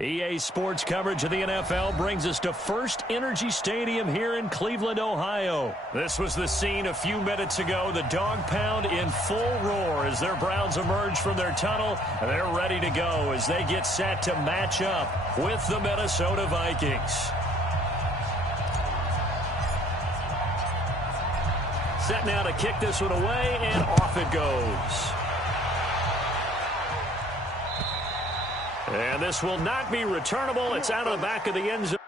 EA Sports coverage of the NFL brings us to First Energy Stadium here in Cleveland, Ohio. This was the scene a few minutes ago. The dog pound in full roar as their Browns emerge from their tunnel. They're ready to go as they get set to match up with the Minnesota Vikings. Set now to kick this one away, and off it goes. And this will not be returnable. It's out of the back of the end zone.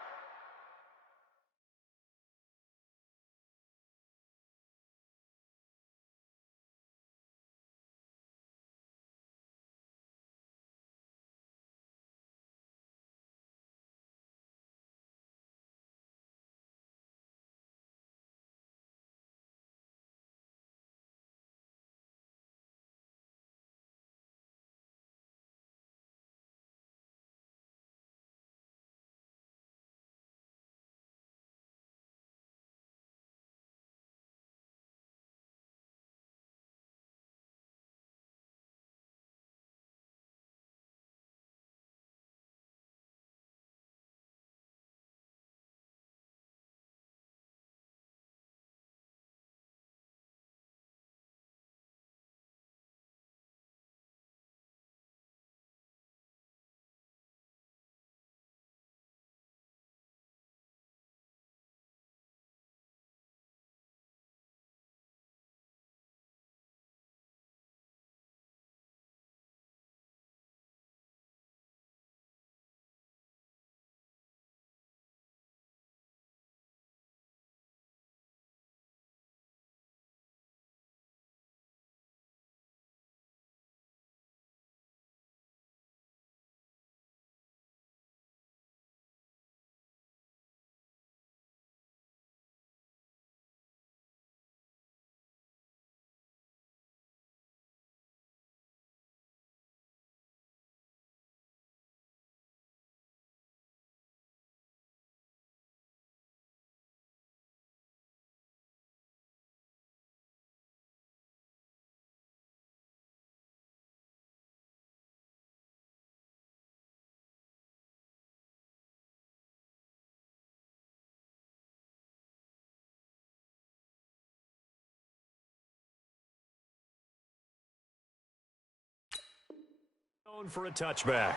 For a touchback.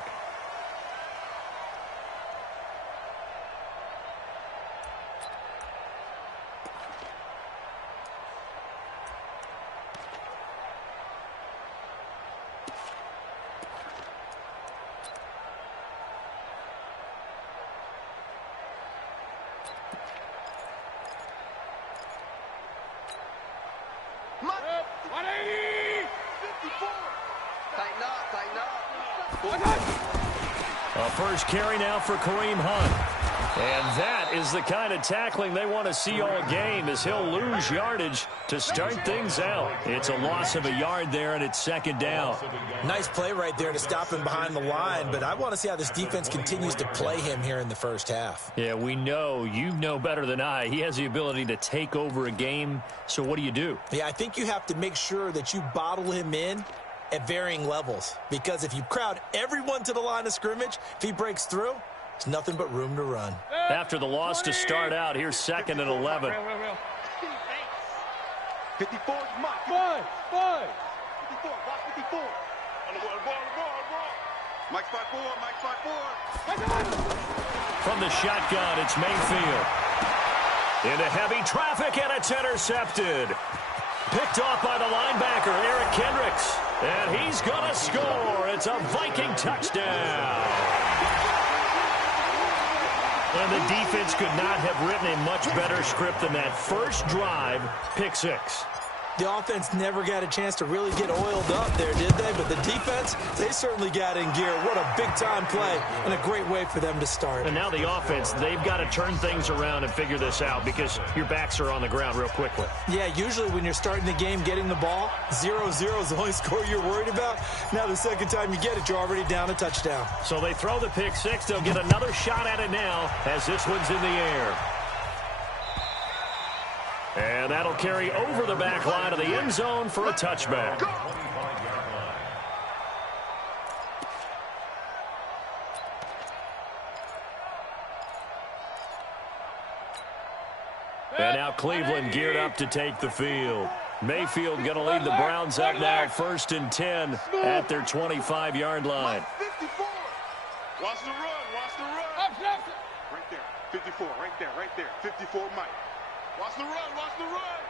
A first carry now for Kareem Hunt. And that is the kind of tackling they want to see all game as he'll lose yardage to start things out. It's a loss of a yard there, and it's second down. Nice play right there to stop him behind the line, but I want to see how this defense continues to play him here in the first half. Yeah, we know. You know better than I. He has the ability to take over a game, so what do? Yeah, I think you have to make sure that you bottle him in at varying levels, because if you crowd everyone to the line of scrimmage, if he breaks through, there's nothing but room to run. After the loss to start out, here's second and 11. 54, Mike. 54, block 54. On the ball. Mike's 5-4, Mike's 5-4. From the shotgun, it's Mayfield. Into heavy traffic, and it's intercepted. Picked off by the linebacker, Eric Kendricks. And he's going to score. It's a Viking touchdown. And the defense could not have written a much better script than that. First drive, pick six. The offense never got a chance to really get oiled up there, did they? But the defense, they certainly got in gear. What a big-time play and a great way for them to start. And now the offense, they've got to turn things around and figure this out because your backs are on the ground real quickly. Yeah, usually when you're starting the game, getting the ball, 0-0 is the only score you're worried about. Now the second time you get it, you're already down a touchdown. So they throw the pick six. They'll get another shot at it now as this one's in the air. And that'll carry over the back line of the end zone for a touchback. And now Cleveland geared up to take the field. Mayfield going to lead the Browns up now 1st and 10 at their 25-yard line. 54. Watch the run. Watch the run. Right there. 54. Right there. Right there. 54, Mike. Watch the run. Watch the run.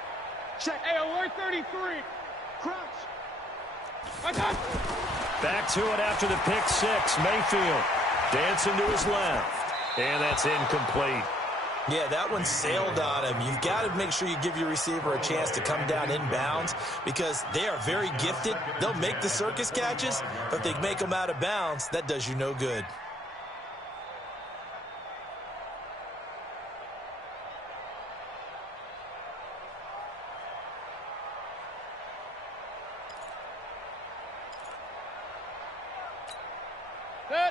Check. Hey, alert 33. Crouch. Back to it after the pick six. Mayfield dancing to his left. And that's incomplete. Yeah, that one sailed on him. You've got to make sure you give your receiver a chance to come down inbounds because they are very gifted. They'll make the circus catches, but if they make them out of bounds, that does you no good.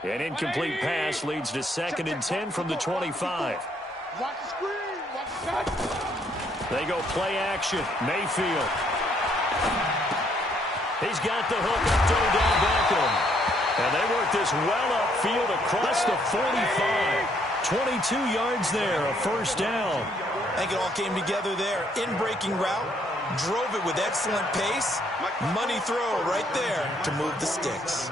An incomplete pass leads to 2nd and 10 from the 25. Watch the screen. Watch the shot. They go play action. Mayfield. He's got the hook up to Odell Beckham. And they work this well upfield across the 45. 22 yards there, a first down. I think it all came together there. In-breaking route. Drove it with excellent pace. Money throw right there to move the sticks.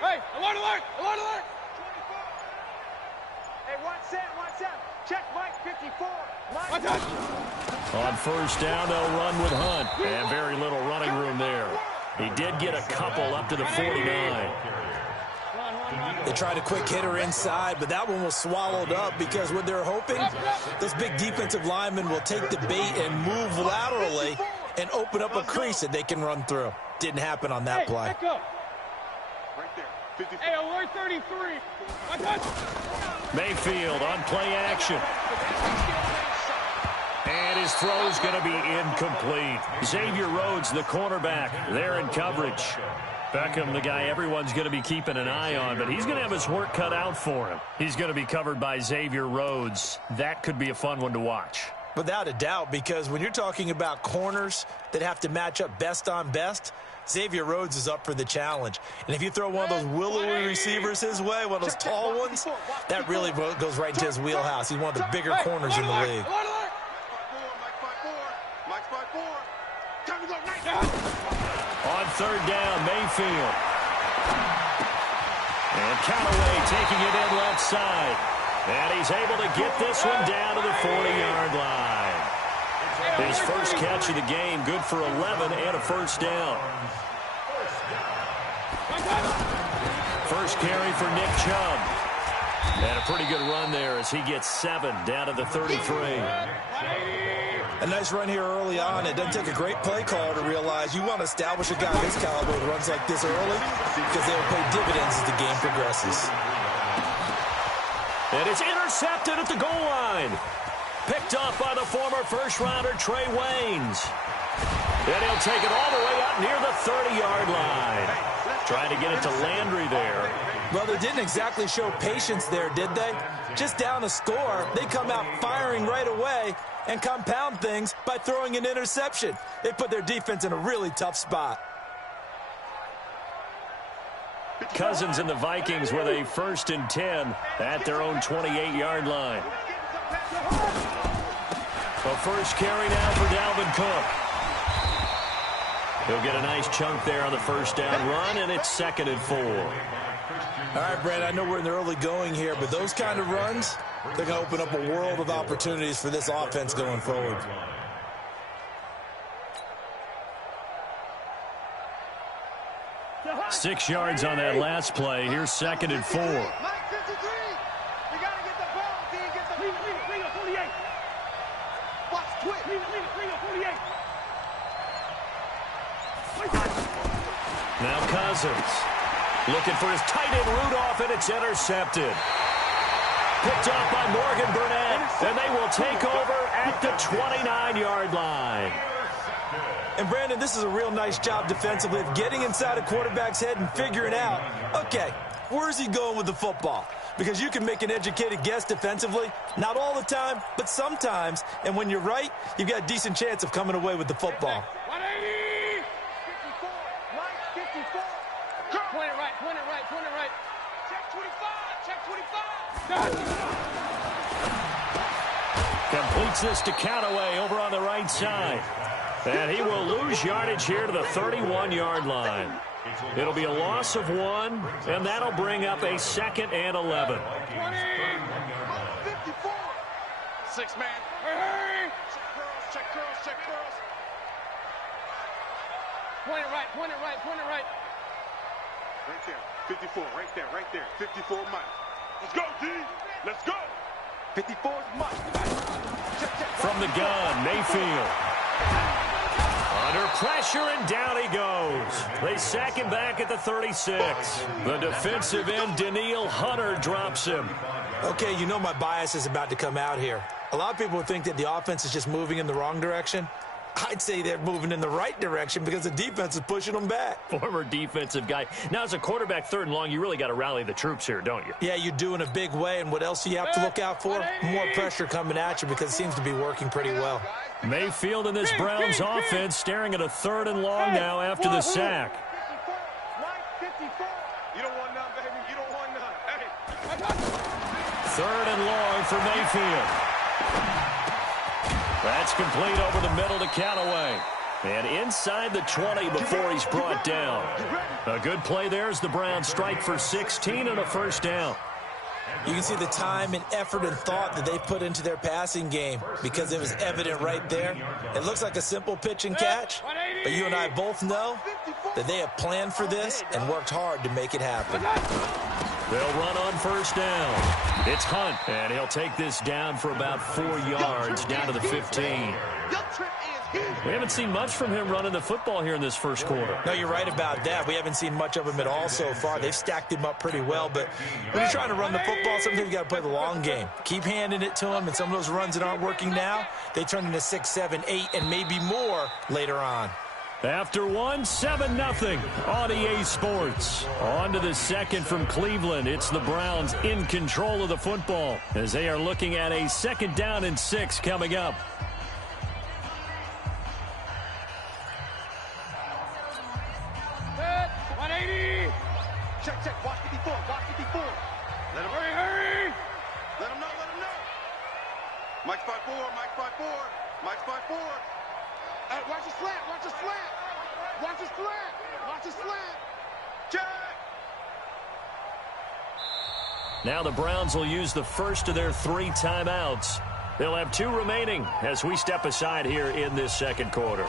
Hey, alert, alert, alert, alert. 24. Hey, watch that. Check Mike, 54. Mike. On first down, they'll run with Hunt. And very little running room there. He did get a couple up to the 49. They tried a quick hitter inside, but that one was swallowed up because what they're hoping, those big defensive linemen will take the bait and move laterally and open up a crease that they can run through. Didn't happen on that play. Back up. Right there. 54. Hey, alert 33. Mayfield on play action. And his throw's going to be incomplete. Xavier Rhodes, the cornerback, there in coverage. Beckham, the guy everyone's going to be keeping an eye on, but he's going to have his work cut out for him. He's going to be covered by Xavier Rhodes. That could be a fun one to watch. Without a doubt, because when you're talking about corners that have to match up best on best, Xavier Rhodes is up for the challenge. And if you throw one of those willowy receivers his way, one of those tall ones, that really goes right into his wheelhouse. He's one of the bigger corners in the league. Mike's 5-4. Time to go. On third down, Mayfield. And Callaway taking it in left side. And he's able to get this one down to the 40-yard line. His first catch of the game, good for 11 and a first down. First carry for Nick Chubb. And a pretty good run there as he gets 7 down to the 33. A nice run here early on. It doesn't take a great play caller to realize you want to establish a guy of his caliber who runs like this early because they'll pay dividends as the game progresses. And it's intercepted at the goal line. Picked up by the former first-rounder Trey Waynes. And he'll take it all the way up near the 30-yard line. Trying to get it to Landry there. Well, they didn't exactly show patience there, did they? Just down a score, they come out firing right away and compound things by throwing an interception. They put their defense in a really tough spot. Cousins and the Vikings with a 1st and 10 at their own 28-yard line. A first carry now for Dalvin Cook. He'll get a nice chunk there on the first down run, and it's 2nd and 4. All right, Brad, I know we're in the early going here, but those kind of runs, they're going to open up a world of opportunities for this offense going forward. Six yards on that last play. Here's 2nd and 4. Mike, 53. You got to get the ball. Can you get the ball? 48. Watch, twitch. 48. Now Cousins looking for his tight end Rudolph, and it's intercepted. Picked up by Morgan Burnett, and they will take over at the 29-yard line. And, Brandon, this is a real nice job defensively of getting inside a quarterback's head and figuring out, okay, where's he going with the football? Because you can make an educated guess defensively, not all the time, but sometimes. And when you're right, you've got a decent chance of coming away with the football. 180. 54. Mike, 54. Point it right. Check 25. Check 25. Completes this to Callaway over on the right side. And he will lose yardage here to the 31-yard line. It'll be a loss of 1, and that'll bring up a 2nd and 11. 54. 6-man. Hey! Check curls, check curls. Point it right, point it right, point it right. Right there. 54, right there, right there. 54 Mike. Let's go, D. Let's go. 54's Mike. Check. From the gun, Mayfield. Under pressure, and down he goes. They sack him back at the 36. The defensive end, Daniil Hunter, drops him. Okay, you know my bias is about to come out here. A lot of people would think that the offense is just moving in the wrong direction. I'd say they're moving in the right direction because the defense is pushing them back. Former defensive guy. Now, as a quarterback, 3rd and long, you really got to rally the troops here, don't you? Yeah, you do in a big way, and what else do you have to look out for? More pressure coming at you because it seems to be working pretty well. Mayfield in this Browns offense staring at a 3rd and long now after the sack. 54. You don't want none, baby. You don't want none. Hey. 3rd and long for Mayfield. That's complete over the middle to Callaway. And inside the 20 before he's brought down. A good play there as the Browns strike for 16 and a 1st down. You can see the time and effort and thought that they put into their passing game because it was evident right there. It looks like a simple pitch and catch, but you and I both know that they have planned for this and worked hard to make it happen. They'll run on 1st down. It's Hunt, and he'll take this down for about 4 yards, down to the 15. We haven't seen much from him running the football here in this 1st quarter. No, you're right about that. We haven't seen much of him at all so far. They've stacked him up pretty well, but when you're trying to run the football, sometimes you got to play the long game. Keep handing it to him, and some of those runs that aren't working now, they turn into 6, 7, 8, and maybe more later on. After 1, 7-0 on EA Sports. On to the 2nd from Cleveland. It's the Browns in control of the football as they are looking at a 2nd down and 6 coming up. Set. 180. Check. Watch 54. Watch 54. Let him hurry. Let him know. Mike's 5-4. Mike's 5-4. Mike's 5-4. Hey, watch the slant. Watch the slant. Watch the slant. Watch the slant. Check. Now the Browns will use the 1st of their 3 timeouts. They'll have 2 remaining as we step aside here in this 2nd quarter.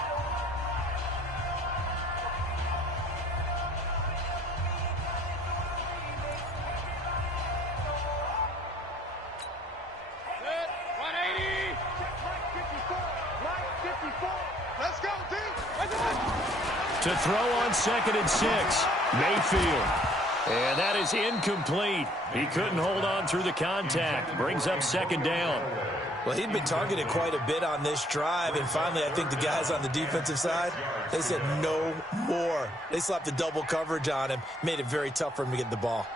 Set. 180. Mike 54. Let's go, D. To throw on 2nd and 6, Mayfield. And that is incomplete. He couldn't hold on through the contact. Brings up 2nd down. Well, he'd been targeted quite a bit on this drive, and finally I think the guys on the defensive side, they said no more. They slapped the double coverage on him, made it very tough for him to get the ball.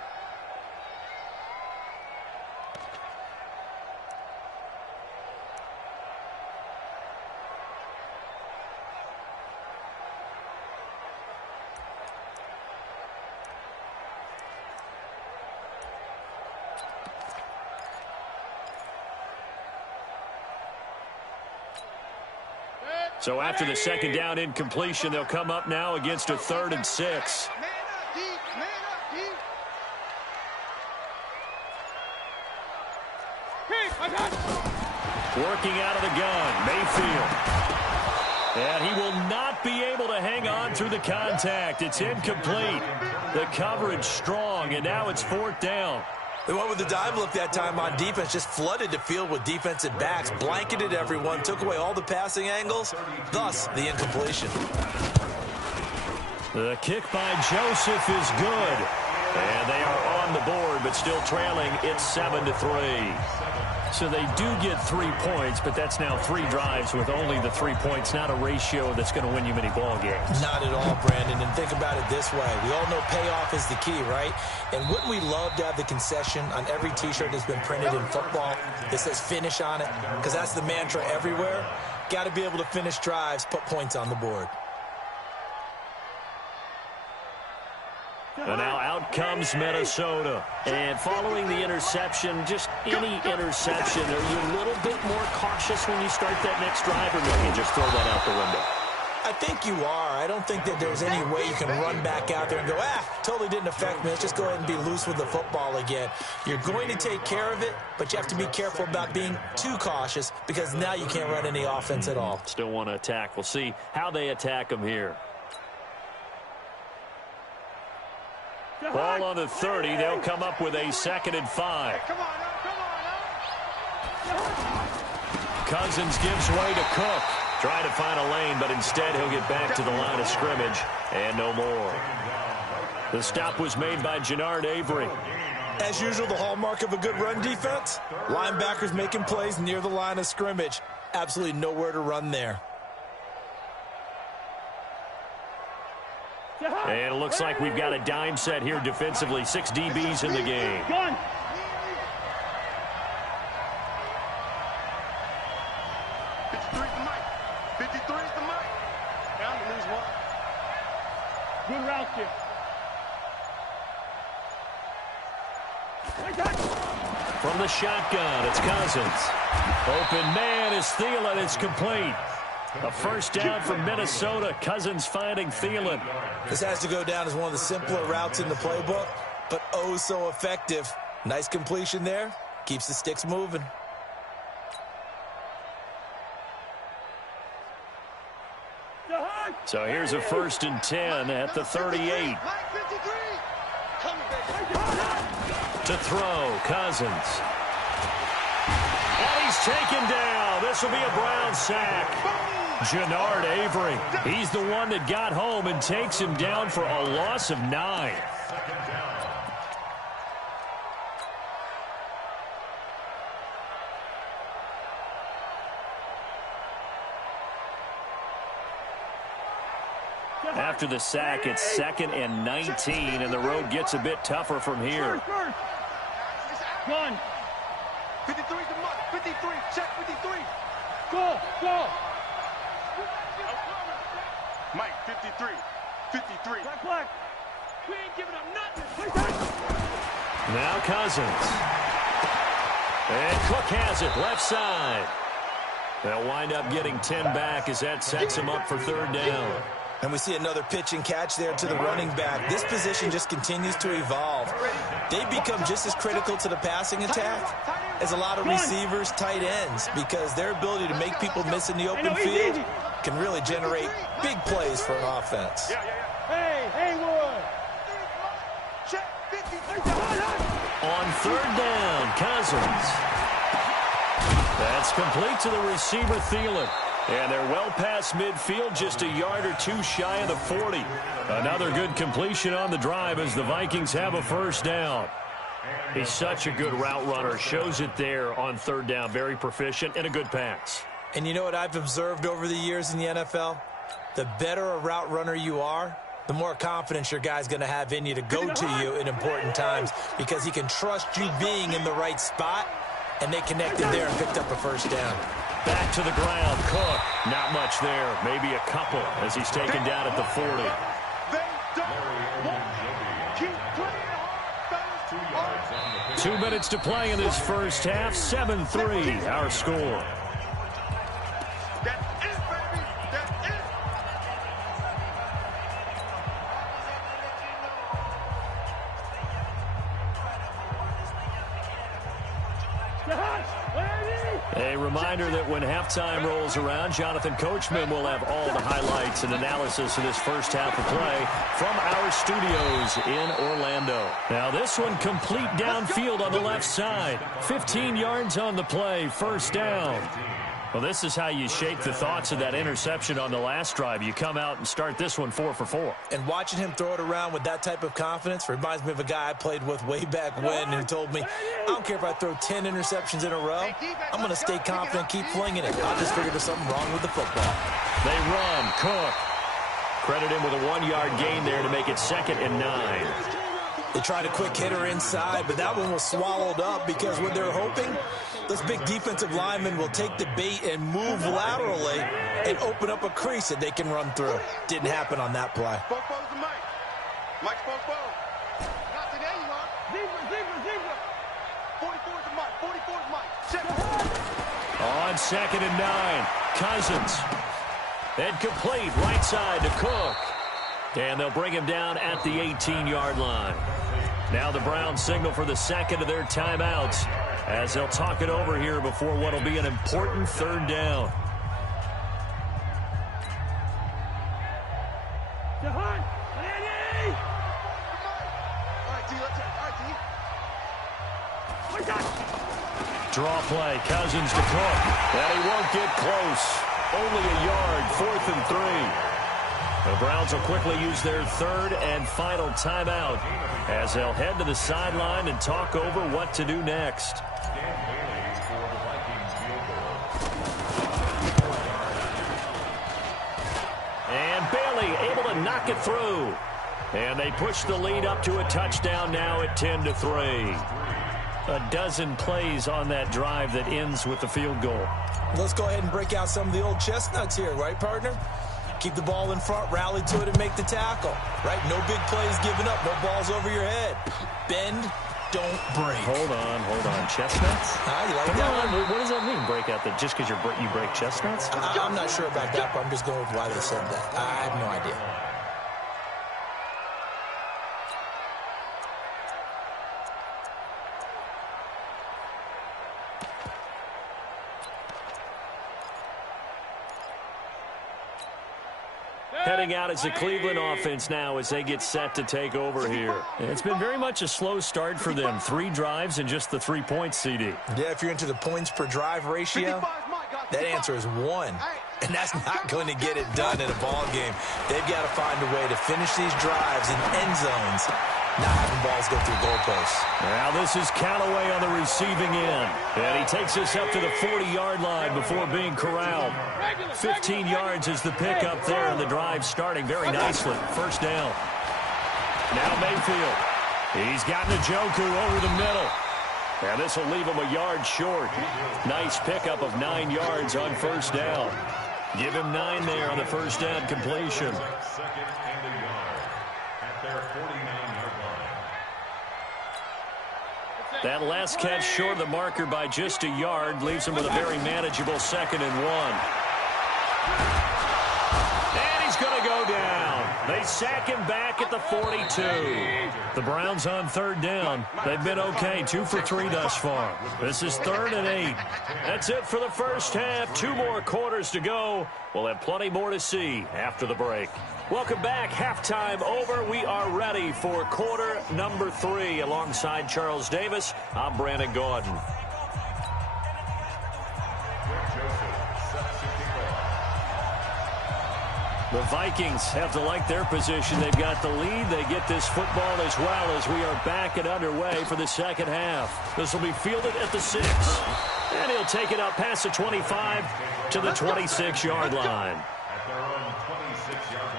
So after the 2nd down incompletion, they'll come up now against a 3rd and 6. Man up, D. Man up, D. Working out of the gun, Mayfield. And he will not be able to hang on through the contact. It's incomplete. The coverage strong, and now it's 4th down. They went with the dive look that time on defense, just flooded the field with defensive backs, blanketed everyone, took away all the passing angles, thus the incompletion. The kick by Joseph is good. And they are on the board, but still trailing. It's 7-3. So they do get 3 points, but that's now 3 drives with only the 3 points, not a ratio that's going to win you many ball games. Not at all, Brandon, and think about it this way. We all know payoff is the key, right? And wouldn't we love to have the concession on every T-shirt that's been printed in football that says finish on it? Because that's the mantra everywhere. Got to be able to finish drives, put points on the board. And now out comes Minnesota. And following the interception, just any interception, are you a little bit more cautious when you start that next drive, or maybe just throw that out the window? I think you are. I don't think that there's any way you can run back out there and go, totally didn't affect me. Let's just go ahead and be loose with the football again. You're going to take care of it, but you have to be careful about being too cautious because now you can't run any offense at all. Still want to attack. We'll see how they attack them here. Ball on the 30. They'll come up with a 2nd and 5. Come on, Cousins gives way to Cook. Trying to find a lane, but instead he'll get back to the line of scrimmage and no more. The stop was made by Jannard Avery. As usual, the hallmark of a good run defense, linebackers making plays near the line of scrimmage. Absolutely nowhere to run there. And it looks like we've got a dime set here defensively. 6 DBs in the game. Gun. Good route kick. From the shotgun, it's Cousins. Open man is Thielen. It's complete. A first down for Minnesota. Cousins finding Thielen. This has to go down as one of the simpler routes in the playbook, but oh so effective. Nice completion there. Keeps the sticks moving. So here's a 1st and 10 at the 38. To throw, Cousins. And he's taken down. This will be a Brown sack. Jannard Avery. He's the one that got home and takes him down for a loss of 9. After the sack, it's 2nd and 19, and the road gets a bit tougher from here. Gun. 53 is the mark. 53. Check 53. Go. Mike, 53. 53. Black. We ain't giving up nothing. Now Cousins. And Cook has it, left side. They'll wind up getting 10 back as that sets him up for 3rd down. And we see another pitch and catch there to the running back. This position just continues to evolve. They become just as critical to the passing attack as a lot of receivers, tight ends, because their ability to make people miss in the open field can really generate big plays for an offense. Hey, Wood. On 3rd down, Cousins. That's complete to the receiver, Thielen. And they're well past midfield, just a yard or two shy of the 40. Another good completion on the drive as the Vikings have a 1st down. He's such a good route runner. Shows it there on 3rd down. Very proficient and a good pass. And you know what I've observed over the years in the NFL? The better a route runner you are, the more confidence your guy's going to have in you to go to you in important times because he can trust you being in the right spot, and they connected there and picked up a 1st down. Back to the ground, Cook. Not much there, maybe a couple as he's taken down at the 40. 2 minutes to play in this first half, 7-3, our score. A reminder that when halftime rolls around, Jonathan Coachman will have all the highlights and analysis of this first half of play from our studios in Orlando. Now this one complete downfield on the left side. 15 yards on the play, 1st down. Well, this is how you shake the thoughts of that interception on the last drive. You come out and start this one 4 for 4. And watching him throw it around with that type of confidence reminds me of a guy I played with way back when who told me, I don't care if I throw 10 interceptions in a row, I'm going to stay confident, keep flinging it. I just figured there's something wrong with the football. They run. Cook. Credit him with a 1-yard gain there to make it 2nd and 9. They tried a quick hitter inside, but that one was swallowed up because what they're hoping, those big defensive linemen will take the bait and move laterally and open up a crease that they can run through. Didn't happen on that play. Mike's 44's the mic. 44's mic. Check. On 2nd and 9, Cousins. And complete right side to Cook. And they'll bring him down at the 18-yard line. Now the Browns signal for the second of their timeouts as they'll talk it over here before what will be an important 3rd down. Draw play, Cousins to Cook. And he won't get close. Only a yard, 4th and 3. The Browns will quickly use their 3rd and final timeout as they'll head to the sideline and talk over what to do next. And Bailey able to knock it through. And they push the lead up to a touchdown now at 10-3. A dozen plays on that drive that ends with the field goal. Let's go ahead and break out some of the old chestnuts here, right, partner? Keep the ball in front, rally to it, and make the tackle, right? No big plays given up, no balls over your head. Bend, don't break. Hold on. Chestnuts? You like that one? What does that mean, break out? Just because you break chestnuts? I'm not sure about that, but I'm just going with why they said that. I have no idea. Heading out as the Cleveland offense now as they get set to take over here. It's been very much a slow start for them. 3 drives and just the 3 points, CD. Yeah, if you're into the points per drive ratio, that answer is 1. And that's not going to get it done in a ball game. They've got to find a way to finish these drives in end zones, not having balls go through goalposts. Now this is Callaway on the receiving end. And he takes us up to the 40-yard line before being corralled. 15 yards is the pickup there, and the drive starting very nicely. 1st down. Now Mayfield. He's got Njoku over the middle. And this will leave him a yard short. Nice pickup of 9 yards on 1st down. Give him 9 there on the 1st down completion. 2nd and a yard at their 49-yard line. That last catch short of the marker by just a yard leaves him with a very manageable 2nd and 1. And he's going to go down. They sack him back at the 42. The Browns on 3rd down. They've been okay, 2 for 3 thus far. This is 3rd and 8. That's it for the first half. 2 more quarters to go. We'll have plenty more to see after the break. Welcome back. Halftime over. We are ready for quarter number 3. Alongside Charles Davis, I'm Brandon Gaudin. The Vikings have to like their position. They've got the lead. They get this football as well as we are back and underway for the second half. This will be fielded at the 6. And he'll take it up past the 25 to the 26-yard line. At their own 26-yard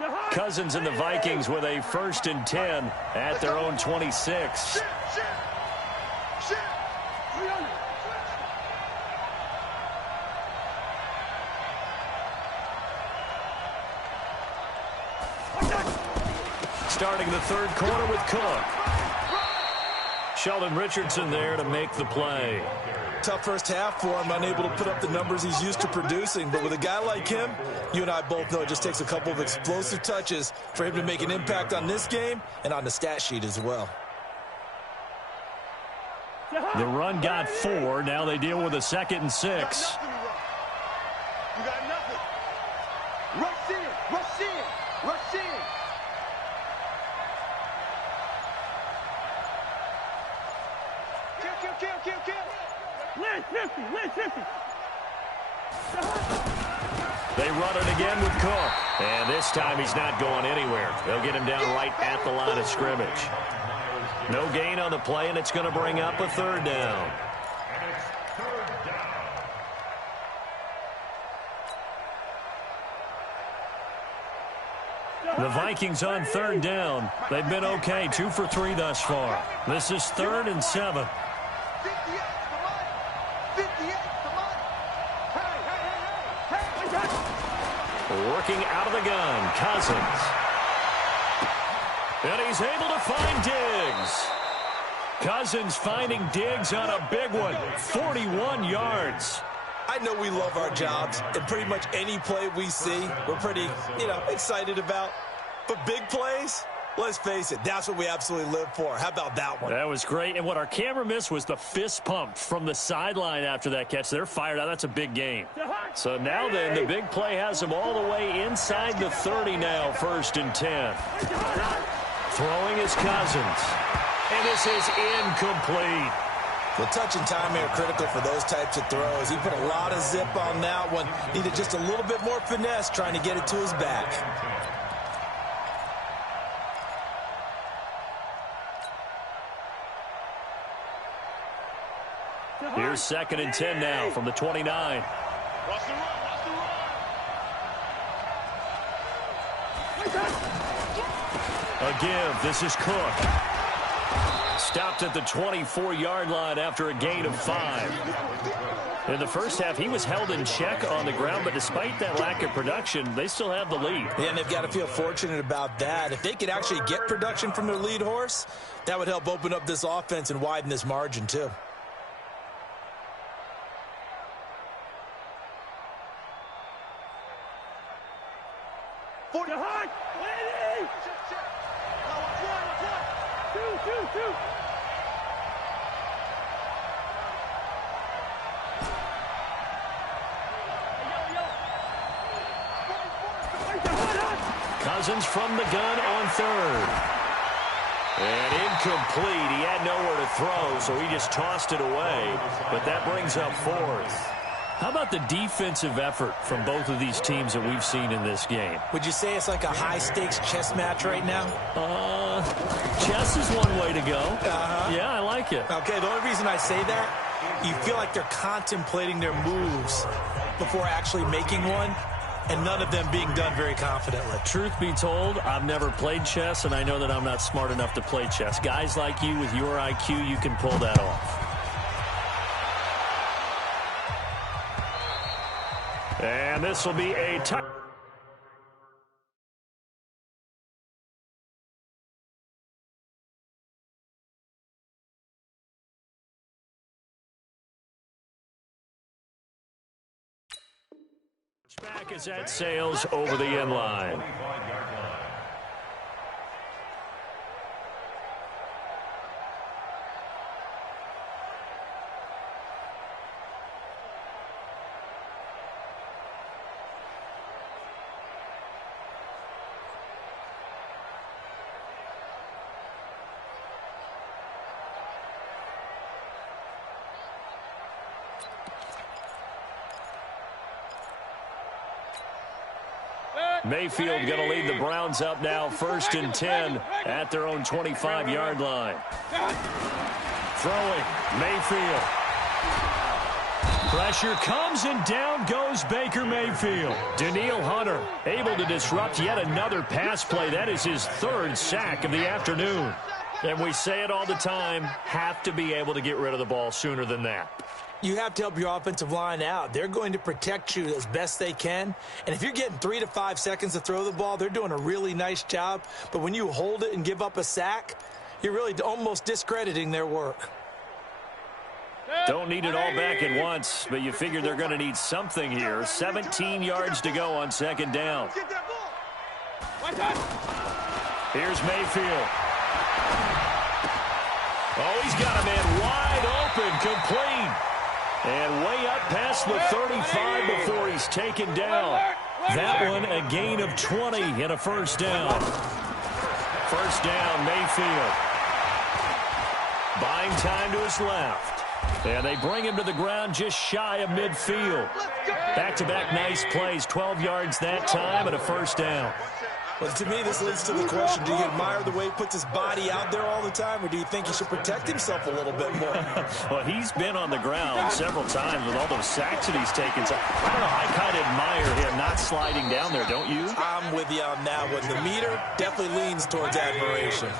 line. Cousins and the Vikings with a 1st and 10 at their own 26. Starting the 3rd quarter with Cook. Sheldon Richardson there to make the play. Tough first half for him, unable to put up the numbers he's used to producing. But with a guy like him, you and I both know it just takes a couple of explosive touches for him to make an impact on this game and on the stat sheet as well. The run got 4. Now they deal with a 2nd and 6. You got nothing. Rush in. Rush in. Rush in. Kill. Lynch 50. They run it again with Cook. And this time he's not going anywhere. They'll get him down right at the line of scrimmage. No gain on the play, and it's going to bring up a 3rd down. And it's 3rd down. The Vikings on 3rd down. They've been okay, 2 for 3 thus far. This is 3rd and 7. 58 for Mike. 58 for Mike. Hey. Working out of the gun, Cousins. And he's able to find Diggs. Cousins finding Diggs on a big one. 41 yards. I know we love our jobs, and pretty much any play we see, we're pretty, excited about. But big plays, let's face it, that's what we absolutely live for. How about that one? That was great. And what our camera missed was the fist pump from the sideline after that catch. They're fired out. That's a big game. So now then, the big play has them all the way inside the 30 now, 1st and 10. Throwing is Cousins. And this is incomplete. Well, touch and timing are critical for those types of throws. He put a lot of zip on that one. Needed just a little bit more finesse trying to get it to his back. Here's 2nd and 10 now from the 29. Watch the run, watch the run. A give. This is Cook. Stopped at the 24-yard line after a gain of 5. In the first half, he was held in check on the ground, but despite that lack of production, they still have the lead. Yeah, and they've got to feel fortunate about that. If they could actually get production from their lead horse, that would help open up this offense and widen this margin, too. Cousins from the gun on 3rd. And incomplete. He had nowhere to throw, so he just tossed it away. But that brings up 4th. How about the defensive effort from both of these teams that we've seen in this game? Would you say it's like a high-stakes chess match right now? Chess is one way to go. Yeah, I like it. Okay, the only reason I say that, you feel like they're contemplating their moves before actually making one, and none of them being done very confidently. Truth be told, I've never played chess, and I know that I'm not smart enough to play chess. Guys like you with your IQ, you can pull that off. And this will be a touch. Back as that sails over the end line. Mayfield going to lead the Browns up now, 1st and 10 at their own 25-yard line. Throwing, Mayfield. Pressure comes and down goes Baker Mayfield. Danielle Hunter able to disrupt yet another pass play. That is his 3rd sack of the afternoon. And we say it all the time, have to be able to get rid of the ball sooner than that. You have to help your offensive line out. They're going to protect you as best they can. And if you're getting 3 to 5 seconds to throw the ball, they're doing a really nice job. But when you hold it and give up a sack, you're really almost discrediting their work. Don't need it all back at once, but you figure they're going to need something here. 17 yards to go on 2nd down. Here's Mayfield. Oh, he's got a man wide open, complete. And way up past the 35 before he's taken down. That one a gain of 20 and a 1st down. 1st down, Mayfield. Buying time to his left. And they bring him to the ground just shy of midfield. Back-to-back nice plays, 12 yards that time and a 1st down. Well, to me, this leads to the question, do you admire the way he puts his body out there all the time, or do you think he should protect himself a little bit more? Well, he's been on the ground several times with all those sacks that he's taken. So, I don't know, I kind of admire him not sliding down there, don't you? I'm with you on that one. The meter definitely leans towards admiration.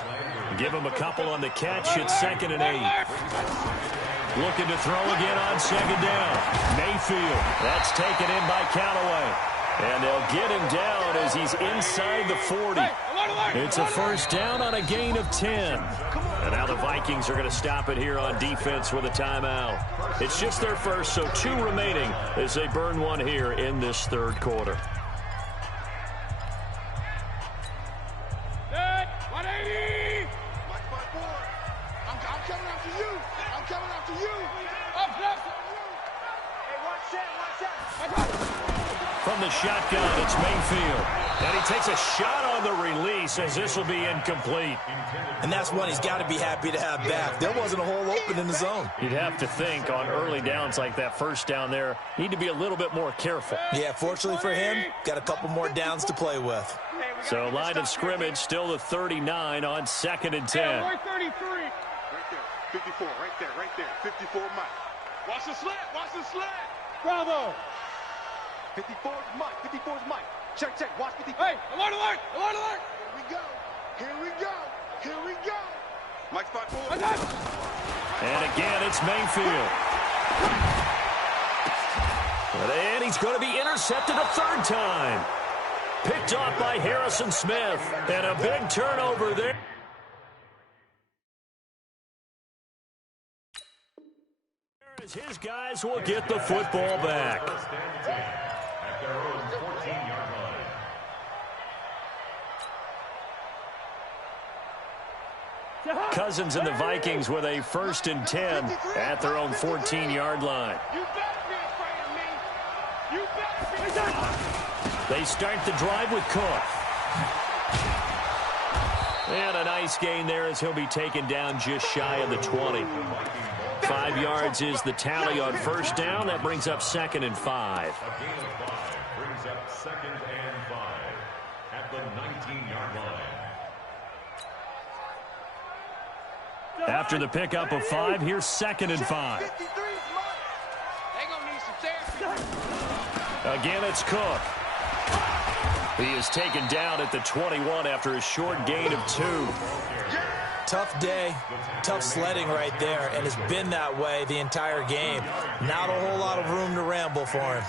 Give him a couple on the catch at 2nd and 8. Looking to throw again on 2nd down. Mayfield, that's taken in by Callaway. And they'll get him down as he's inside the 40. It's a first down on a gain of 10. And now the Vikings are going to stop it here on defense with a timeout. It's just their first, so 2 remaining as they burn one here in this third quarter. From the shotgun, it's Mayfield. And he takes a shot on the release as this will be incomplete. And that's one he's got to be happy to have back. There wasn't a hole open in the zone. You'd have to think on early downs like that first down there, need to be a little bit more careful. Yeah, fortunately for him, got a couple more downs to play with. So line of scrimmage still the 39 on 2nd and 10. Right there, 54, right there. 54 Mike. Watch the slant, Bravo. 54 is Mike, 54 is Mike. Check, watch 54. Hey, alert. Here we go. Mike's 5-4. And again, it's Mayfield. And he's going to be intercepted a 3rd time. Picked off by Harrison Smith. And a big turnover there. As his guys will get the football back. At their own 14-yard line. Cousins and the Vikings with a 1st and 10 at their own 14-yard line. They start the drive with Cook. And a nice gain there as he'll be taken down just shy of the 20. 5 yards is the tally on 1st down. That brings up 2nd and 5. A gain of 5 brings up 2nd and 5 at the 19-yard line. After the pickup of 5, here's 2nd and 5. Again, it's Cook. He is taken down at the 21 after a short gain of 2. Tough day, tough sledding right there, and it's been that way the entire game. Not a whole lot of room to ramble for him.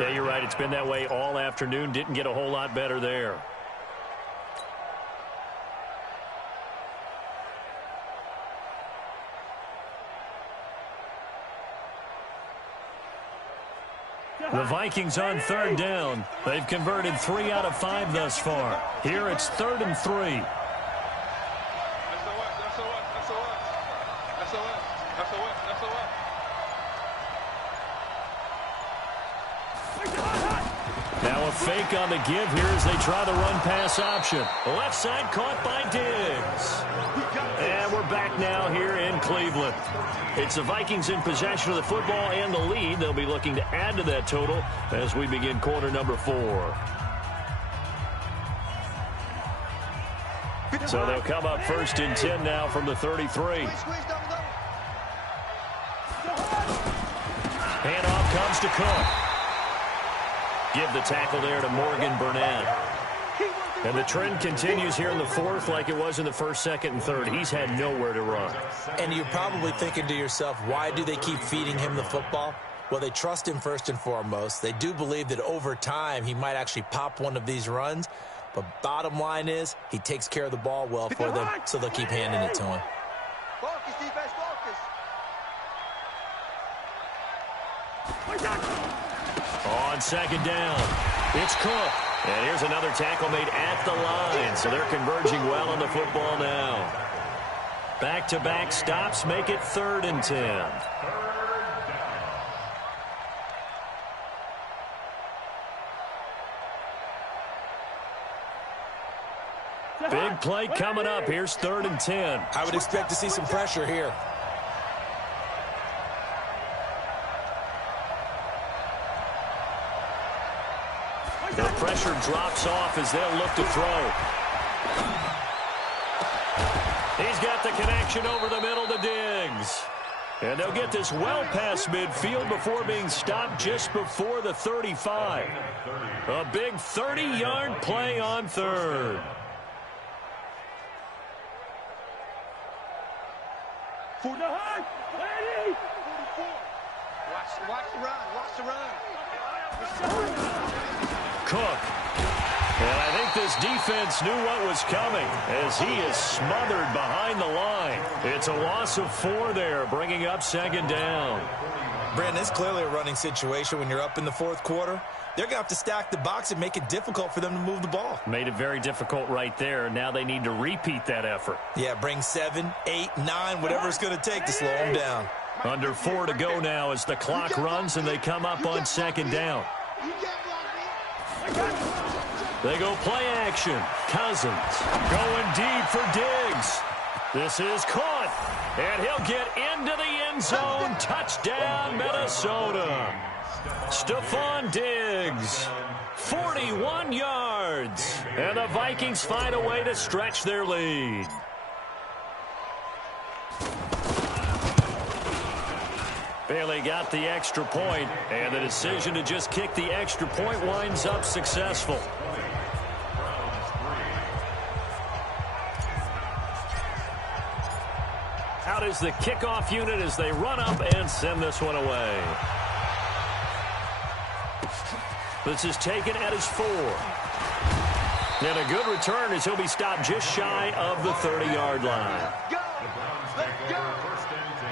Yeah, you're right. It's been that way all afternoon. Didn't get a whole lot better there. The Vikings on 3rd down. They've converted 3 out of 5 thus far. Here it's 3rd and 3. Now a fake on the give here as they try the run-pass option. Left side caught by Diggs. And we're back now here in Cleveland. It's the Vikings in possession of the football and the lead. They'll be looking to add to that total as we begin quarter number 4. So they'll come up 1st and 10 now from the 33. Handoff comes to Cook. Give the tackle there to Morgan Burnett. And the trend continues here in the 4th like it was in the 1st, 2nd, and 3rd. He's had nowhere to run. And you're probably thinking to yourself, why do they keep feeding him the football? Well, they trust him first and foremost. They do believe that over time he might actually pop one of these runs. But bottom line is he takes care of the ball well for them, so they'll keep handing it to him. Focus, defense, focus. On 2nd down, it's Cook. And here's another tackle made at the line. So they're converging well on the football now. Back-to-back stops make it 3rd and 10. Big play coming up. Here's 3rd and 10. I would expect to see some pressure here. The pressure drops off as they'll look to throw. He's got the connection over the middle to Diggs. And they'll get this well past midfield before being stopped just before the 35. A big 30-yard play on 3rd. Watch the run. Cook. And I think this defense knew what was coming as he is smothered behind the line. It's a loss of 4 there, bringing up 2nd down. Brandon, it's clearly a running situation when you're up in the 4th quarter. They're going to have to stack the box and make it difficult for them to move the ball. Made it very difficult right there. Now they need to repeat that effort. Yeah, bring 7, 8, 9, whatever it's going to take to slow them down. Under 4 to go now as the clock runs and they come up on 2nd down. They go play action. Cousins going deep for Diggs. This is caught, and he'll get into the end zone. Touchdown, Minnesota. Stephon Diggs, 41 yards. And the Vikings find a way to stretch their lead. Bailey got the extra point, and the decision to just kick the extra point winds up successful. Out is the kickoff unit as they run up and send this one away. This is taken at his 4. And a good return as he'll be stopped just shy of the 30-yard line. Go! Let's go! First and 10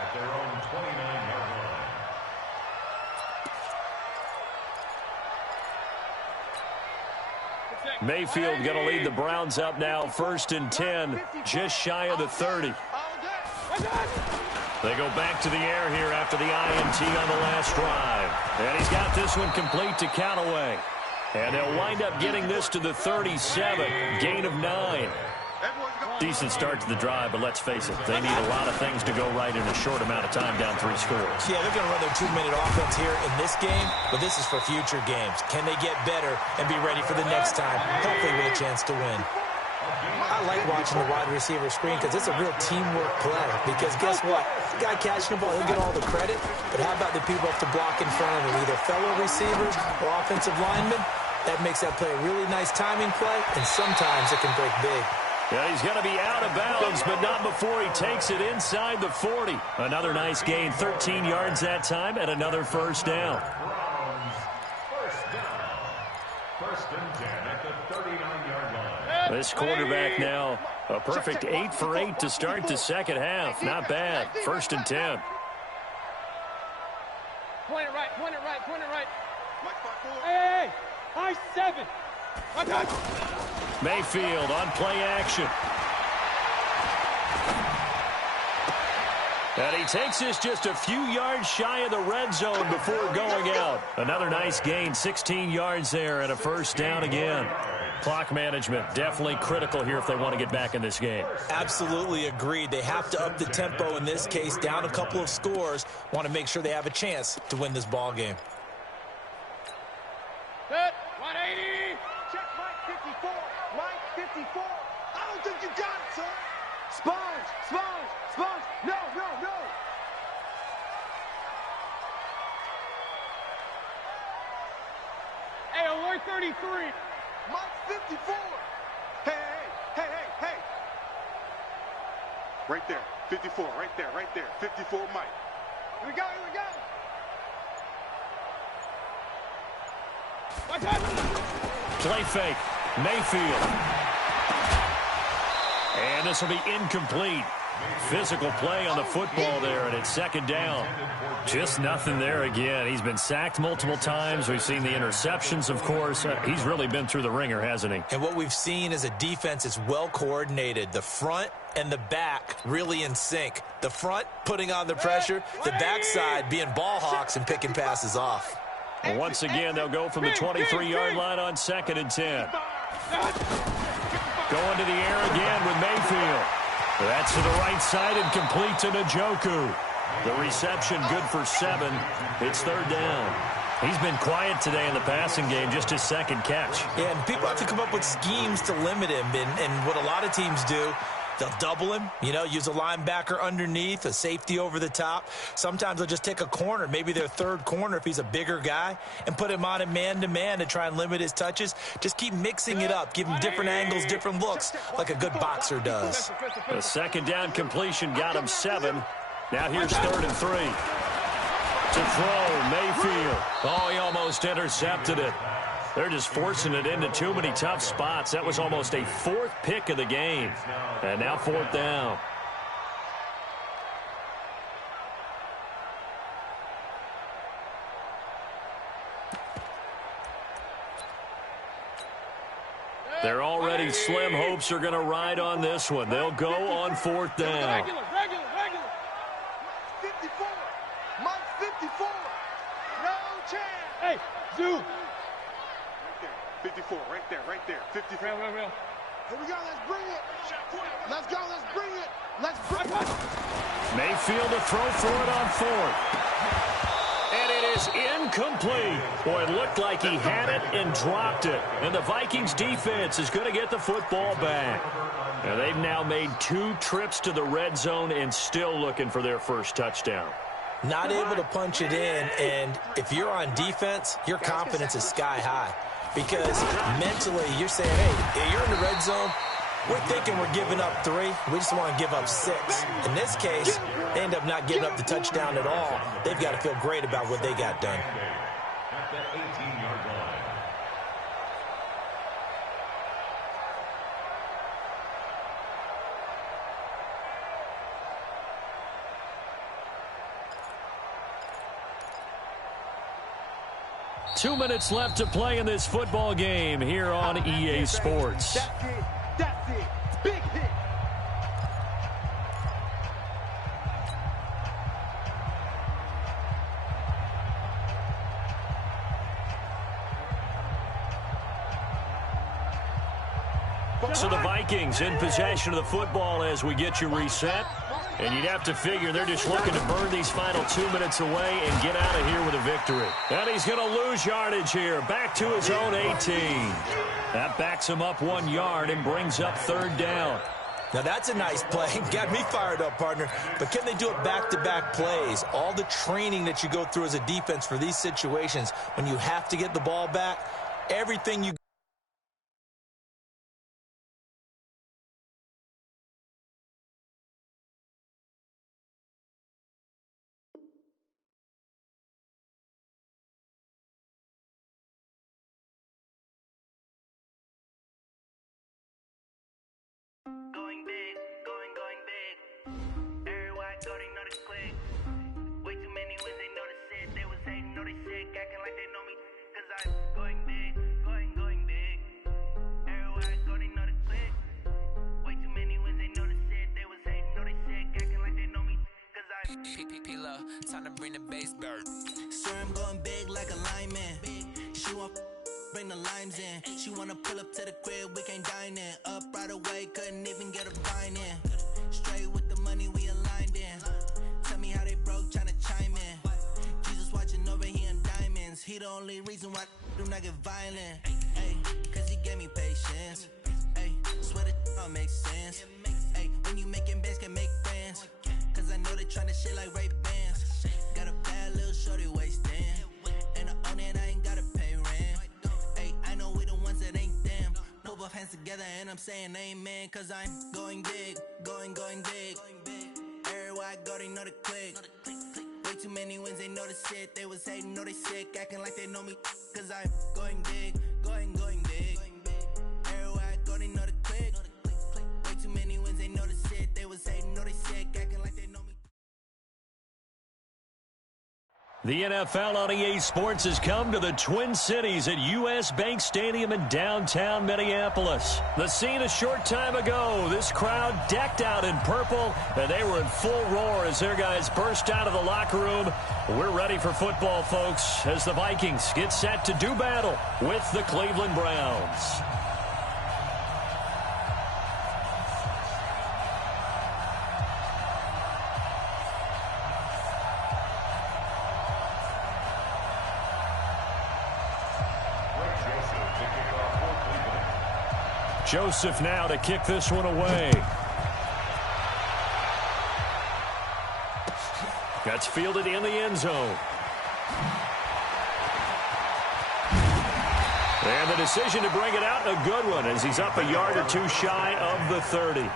at their own 29-yard line. Mayfield going to lead the Browns up now, 1st and 10, just shy of the 30. They go back to the air here after the INT on the last drive. And he's got this one complete to Callaway. And they'll wind up getting this to the 37, gain of 9. Decent start to the drive, but let's face it, they need a lot of things to go right in a short amount of time, down 3 scores. Yeah, they're going to run their 2-minute offense here in this game, but this is for future games. Can they get better and be ready for the next time, hopefully with a chance to win? I like watching the wide receiver screen because it's a real teamwork play. Because guess what? The guy catching the ball, he'll get all the credit. But how about the people up to block in front of him, either fellow receivers or offensive linemen? That makes that play a really nice timing play, and sometimes it can break big. Yeah, he's going to be out of bounds, but not before he takes it inside the 40. Another nice gain, 13 yards that time, and another 1st down. First and 10 at the 39-yard line. This quarterback now, a perfect 8 for 8 to start the 2nd half. Not bad. 1st and 10. Point it right, point it right, point it right. Hey, high 7. Mayfield on play action. And he takes this just a few yards shy of the red zone before going out. Another nice gain, 16 yards there, and a 1st down again. Clock management definitely critical here if they want to get back in this game. Absolutely agreed. They have to up the tempo in this case, down a couple of scores. Want to make sure they have a chance to win this ball game. Good. 180. Check Mike 54. Mike 54. I don't think you got it, son. Sponge, sponge, sponge. No, no, no. Hey, alert 33. Mike 54. Hey, hey, hey, hey, hey. Right there. 54. Right there. Right there. 54 Mike. Here we go. Here we go. Watch out. Play fake. Mayfield. And this will be incomplete. Physical play on the football there, and it's 2nd down. Just nothing there again. He's been sacked multiple times. We've seen the interceptions, of course. He's really been through the ringer, hasn't he? And what we've seen is a defense that's well coordinated. The front and the back really in sync. The front putting on the pressure, the backside being ball hawks and picking passes off. And once again, they'll go from the 23-yard line on 2nd and 10. Going to the air again with Mayfield. That's to the right side and complete to Njoku. The reception good for 7. It's 3rd down. He's been quiet today in the passing game, just his 2nd catch. Yeah, and people have to come up with schemes to limit him. And what a lot of teams do, they'll double him, use a linebacker underneath, a safety over the top. Sometimes they'll just take a corner, maybe their 3rd corner if he's a bigger guy, and put him on a man-to-man to try and limit his touches. Just keep mixing it up, give him different angles, different looks, like a good boxer does. The 2nd down completion got him 7. Now here's 3rd and 3. To throw, Mayfield. Oh, he almost intercepted it. They're just forcing it into too many tough spots. That was almost a fourth pick of the game. And now fourth down. They're already slim hopes are going to ride on this one. They'll go on fourth down. Regular. 54. Mike 54. No chance. Hey, Zoo. 54, right there. 54. Real. Here we go. Let's bring it. Let's go. Let's bring it. Let's bring it. Mayfield to throw for it on fourth. And it is incomplete. Boy, it looked like he had it and dropped it. And the Vikings defense is going to get the football back. Now, they've now made 2 trips to the red zone and still looking for their first touchdown. Not able to punch it in, and if you're on defense, your confidence is sky high. Because mentally, you're saying, hey, you're in the red zone. We're thinking we're giving up 3. We just want to give up 6. In this case, they end up not giving up the touchdown at all. They've got to feel great about what they got done. At the 18-yard line. Two minutes left to play in this football game here on EA Sports. That's it. Big hit. So the Vikings in possession of the football as we get you reset. And you'd have to figure they're just looking to burn these final 2 minutes away and get out of here with a victory. And he's going to lose yardage here. Back to his own 18. That backs him up 1 yard and brings up third down. Now, that's a nice play. Got me fired up, partner. But can they do it back-to-back plays? All the training that you go through as a defense for these situations, when you have to get the ball back, everything you Going big, going big. Everywhere I go, they know the click. Way too many wins, they know the shit. They was hating, know they sick, acting like they know me. Cause I'm going big, going big. Everywhere I go, they know the click. Way too many wins, they know the shit. They was hating, know they sick, acting like they know me. Cause I'm P-P-P-Low, time to bring the bass dirt. Swear I'm going big like a lineman. She want bring the limes in. She wanna pull up to the crib, we can't dine in. Up right away, couldn't even get a vine in. Straight with the money, we aligned in. Tell me how they broke, tryna chime in. Jesus watching over here in diamonds. He the only reason why do not get violent. Ay, cause he gave me patience. Ay, swear that all makes sense. Ay, when you making bands, can make friends. Cause I know they tryna shit like Ray-Bans. Got a bad little shorty wasting. And I own it, I ain't gotta pay rent. I know we the ones that ain't them. Put both hands together and I'm saying amen. Cause I'm going big, going big. Everywhere I go, they know the click. Way too many wins, they know the shit. They was hating, know they sick, acting like they know me. Cause I'm going big, going big. Everywhere I go, they know the click. Way too many wins, they know the shit. They was hating, know they sick, acting like they know me. The NFL on EA Sports has come to the Twin Cities at U.S. Bank Stadium in downtown Minneapolis. The scene a short time ago, this crowd decked out in purple, and they were in full roar as their guys burst out of the locker room. We're ready for football, folks, as the Vikings get set to do battle with the Cleveland Browns. Joseph now to kick this one away. Gets fielded in the end zone. And the decision to bring it out, a good one, as he's up a yard or two shy of the 30.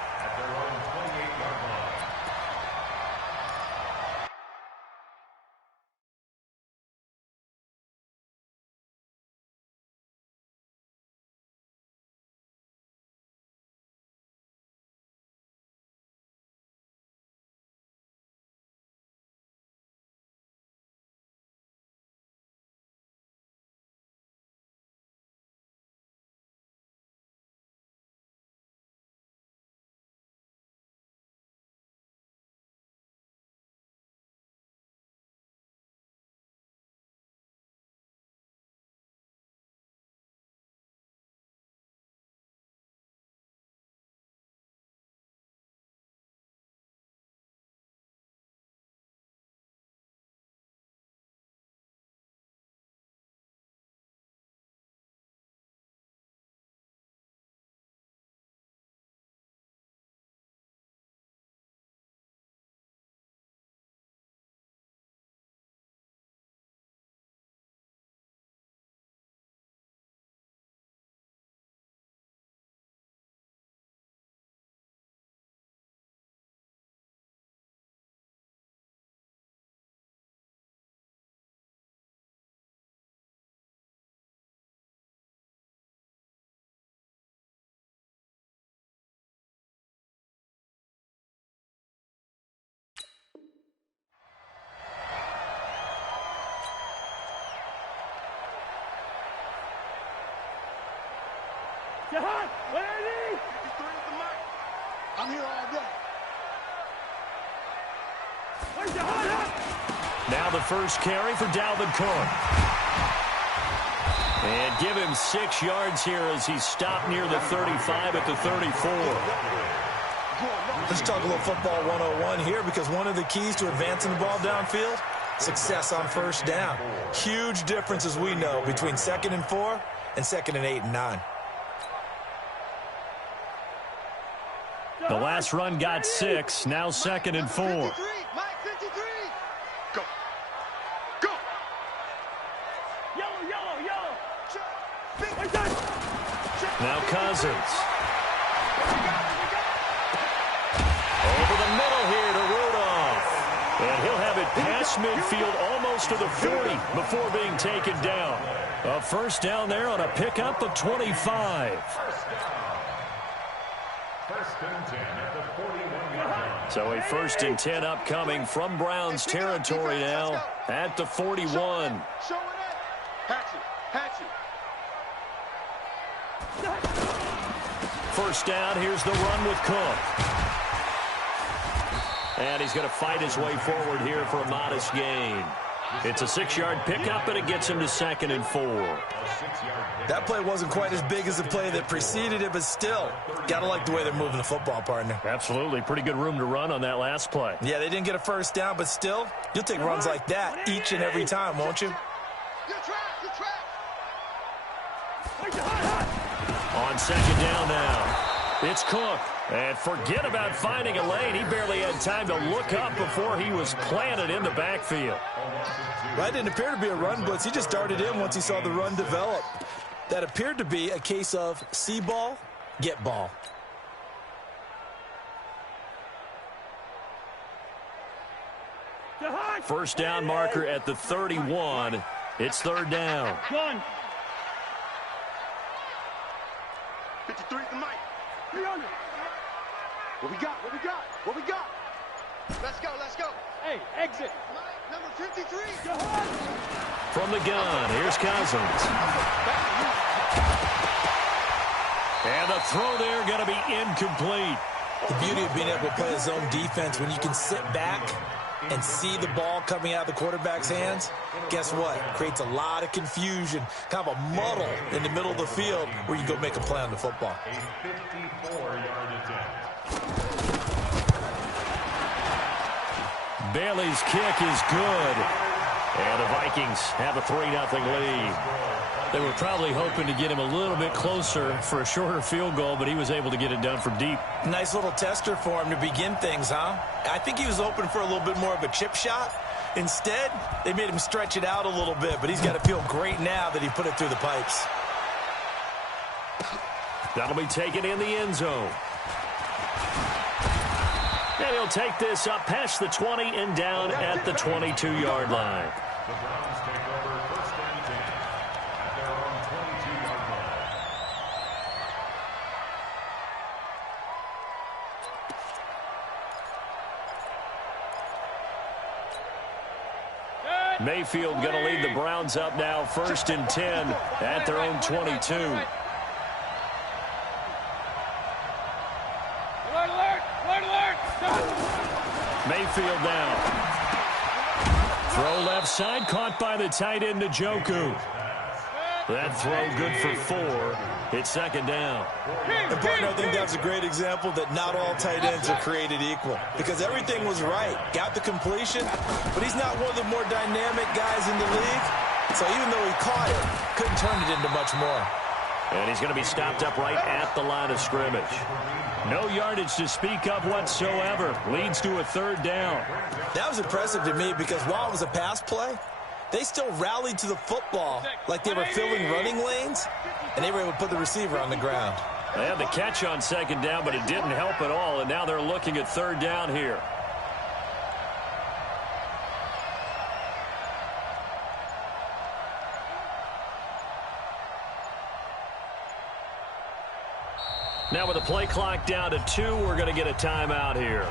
I'm here all day. Now the first carry for Dalvin Cook. And give him 6 yards here as he stopped near the 35 at the 34. Let's talk a little football 101 here, because one of the keys to advancing the ball downfield, success on first down. Huge difference, as we know, between 2nd and 4 and 2nd and 8 and 9. The last run got 6, now 2nd and 4. Mike 53. Go. Go. Yellow. Now Cousins. Over the middle here to Rudolph. And he'll have it past midfield almost to the 40 before being taken down. A first down there on a pickup of 25. First and 10 at the 41-yard line. So a 1st and 10 upcoming from Browns territory now at the 41. Show it in. Hatchet. First down, here's the run with Cook. And he's going to fight his way forward here for a modest gain. It's a 6-yard pickup, and it gets him to 2nd and 4. That play wasn't quite as big as the play that preceded it, but still, got to like the way they're moving the football, partner. Absolutely. Pretty good room to run on that last play. Yeah, they didn't get a first down, but still, you'll take runs like that each and every time, won't you? You're trapped. On 2nd down now, it's Cook. And forget about finding a lane. He barely had time to look up before he was planted in the backfield. That didn't appear to be a run blitz. He just darted in once he saw the run develop. That appeared to be a case of see ball, get ball. First down marker at the 31. It's 3rd down. 53 to Mike. 300. What we got? Let's go. Hey, exit. Mike, number 53. From the gun, here's Cousins. And the throw there going to be incomplete. The beauty of being able to play a zone defense, when you can sit back and see the ball coming out of the quarterback's hands, guess what? Creates a lot of confusion, kind of a muddle in the middle of the field where you go make a play on the football. A 54-yard attempt. Bailey's kick is good. And the Vikings have a 3-0 lead. They were probably hoping to get him a little bit closer for a shorter field goal, but he was able to get it done from deep. Nice little tester for him to begin things, huh? I think he was hoping for a little bit more of a chip shot. Instead, they made him stretch it out a little bit, but he's got to feel great now that he put it through the pipes. That'll be taken in the end zone. And he'll take this up past the 20 and down at the 22-yard line. The Browns take over 1st and 10 at their own 22-yard line. Mayfield going to lead the Browns up now 1st and 10 at their own 22. Mayfield down. Throw left side, caught by the tight end Njoku. That throw good for 4. It's 2nd down. And partner, I think that's a great example that not all tight ends are created equal, because everything was right. Got the completion, but he's not one of the more dynamic guys in the league. So even though he caught it, couldn't turn it into much more. And he's going to be stopped up right at the line of scrimmage. No yardage to speak of whatsoever. Leads to a 3rd down. That was impressive to me, because while it was a pass play, they still rallied to the football like they were filling running lanes, and they were able to put the receiver on the ground. They had the catch on 2nd down, but it didn't help at all, and now they're looking at 3rd down here. Now with the play clock down to 2, we're going to get a timeout here.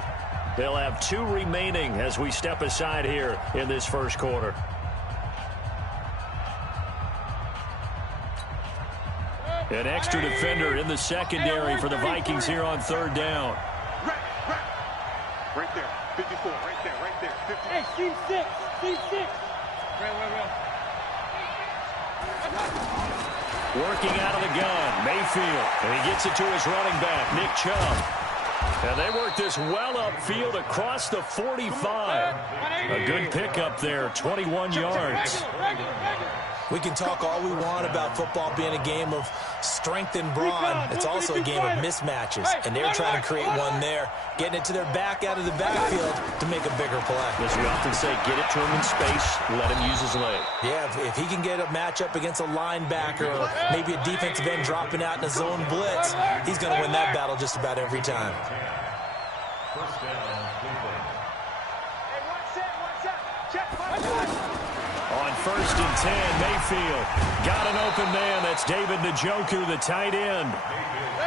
They'll have 2 remaining as we step aside here in this first quarter. An extra defender in the secondary for the Vikings here on third down. Right there, 54, right there, 50. Hey, C6. Working out of the gun, Mayfield. And he gets it to his running back, Nick Chubb. And they work this well upfield across the 45. A good pickup there, 21 yards. We can talk all we want about football being a game of strength and brawn. It's also a game of mismatches, and they're trying to create one there, getting it to their back out of the backfield to make a bigger play. As we often say, get it to him in space, let him use his leg. Yeah, if he can get a matchup against a linebacker or maybe a defensive end dropping out in a zone blitz, he's going to win that battle just about every time. First down, Cleveland. Hey, one set. Check. On first and 10, Mayfield got an open man. That's David Njoku, the tight end.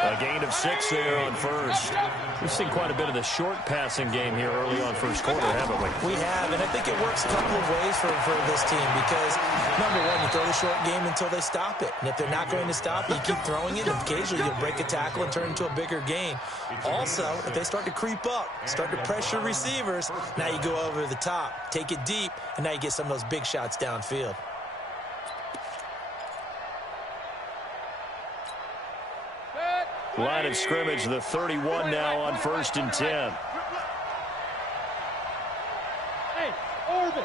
A gain of 6 there on first. We've seen quite a bit of the short passing game here early on first quarter, haven't we? We have, and I think it works a couple of ways for this team because, number one, you throw the short game until they stop it. And if they're not going to stop it, you keep throwing it, and occasionally you'll break a tackle and turn it into a bigger gain. Also, if they start to creep up, start to pressure receivers, now you go over the top, take it deep, and now you get some of those big shots downfield. Line of scrimmage, the 31 now on first and 10. Hey, orbit.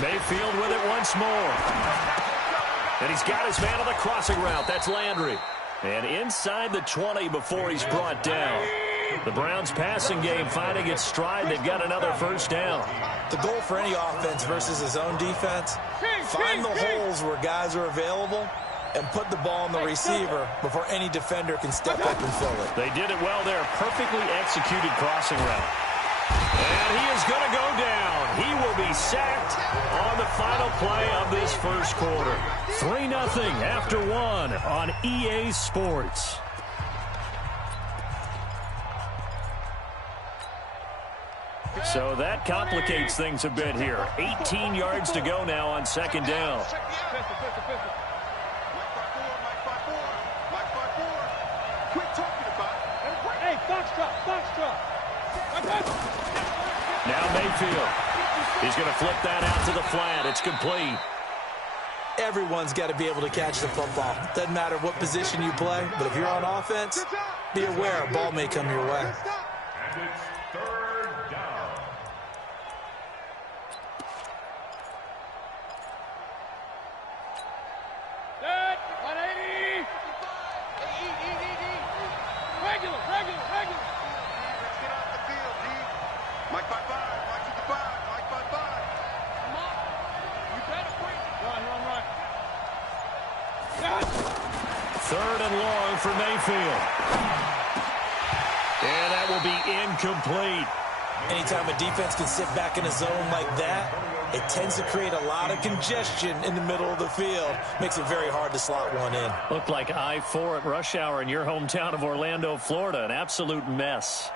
Mayfield with it once more. And he's got his man on the crossing route. That's Landry. And inside the 20 before he's brought down. The Browns passing game finding its stride. They've got another first down. The goal for any offense versus his own defense, find the holes where guys are available and put the ball on the receiver before any defender can step up and fill it. They did it well there. Perfectly executed crossing route. And he is going to go down. He will be sacked on the final play of this first quarter. 3-0 after 1 on EA Sports. So that complicates things a bit here. 18 yards to go now on second down. Now Mayfield. He's going to flip that out to the flat. It's complete. Everyone's got to be able to catch the football. Doesn't matter what position you play, but if you're on offense, be aware a ball may come your way. And it's third down. Set. 180. Regular. Let's get off the field, D. Mike 5-5. Mike 55. Mike 5-5. Come on. You better bring it. Run. Third and long for Mayfield. And that will be incomplete. Anytime a defense can sit back in a zone like that, it tends to create a lot of congestion in the middle of the field. Makes it very hard to slot one in. Looked like I-4 at rush hour in your hometown of Orlando, Florida. An absolute mess.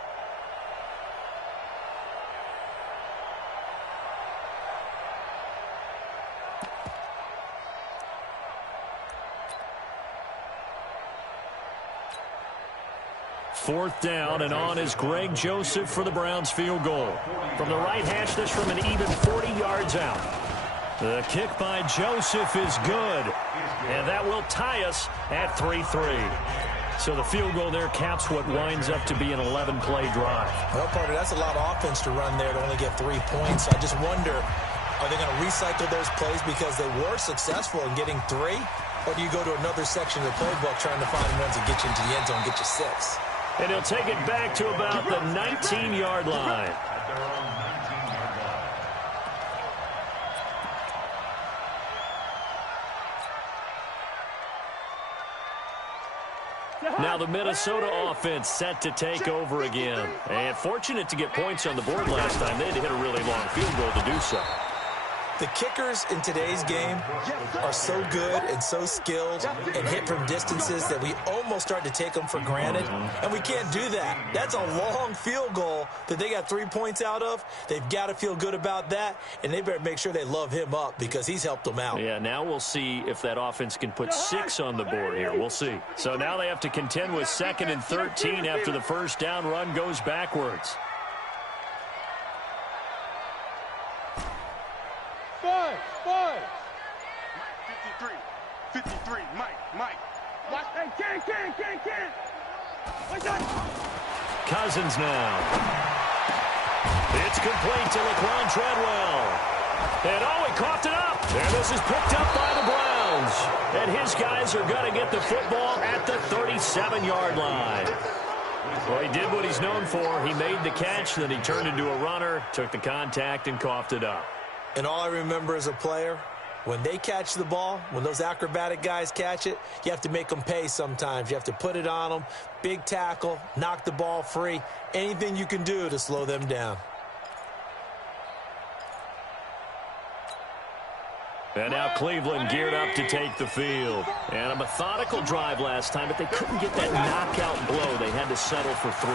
Fourth down, and on is Greg Joseph for the Browns field goal. From the right hash, this from an even 40 yards out. The kick by Joseph is good, and that will tie us at 3-3. So the field goal there caps what winds up to be an 11-play drive. Well, Parker, that's a lot of offense to run there to only get 3 points. I just wonder, are they going to recycle those plays because they were successful in getting 3? Or do you go to another section of the playbook trying to find ones that get you into the end zone and get you 6? And he'll take it back to about the 19-yard line. At their own 19-yard line. Now the Minnesota offense set to take over again. And fortunate to get points on the board last time. They had to hit a really long field goal to do so. The kickers in today's game are so good and so skilled and hit from distances that we almost start to take them for granted, and we can't do that. That's a long field goal that they got 3 points out of. They've got to feel good about that, and they better make sure they love him up because he's helped them out. Yeah, now we'll see if that offense can put 6 on the board here. We'll see. So now they have to contend with 2nd and 13 after the first down run goes backwards. Five. 53, Mike. Watch that. Can't. What's that? Cousins now. It's complete to Laquan Treadwell. And he coughed it up. And this is picked up by the Browns. And his guys are going to get the football at the 37-yard line. Well, he did what he's known for. He made the catch, then he turned into a runner, took the contact, and coughed it up. And all I remember as a player, when they catch the ball, when those acrobatic guys catch it, you have to make them pay sometimes. You have to put it on them, big tackle, knock the ball free, anything you can do to slow them down. And now Cleveland geared up to take the field. And a methodical drive last time, but they couldn't get that knockout blow. They had to settle for 3.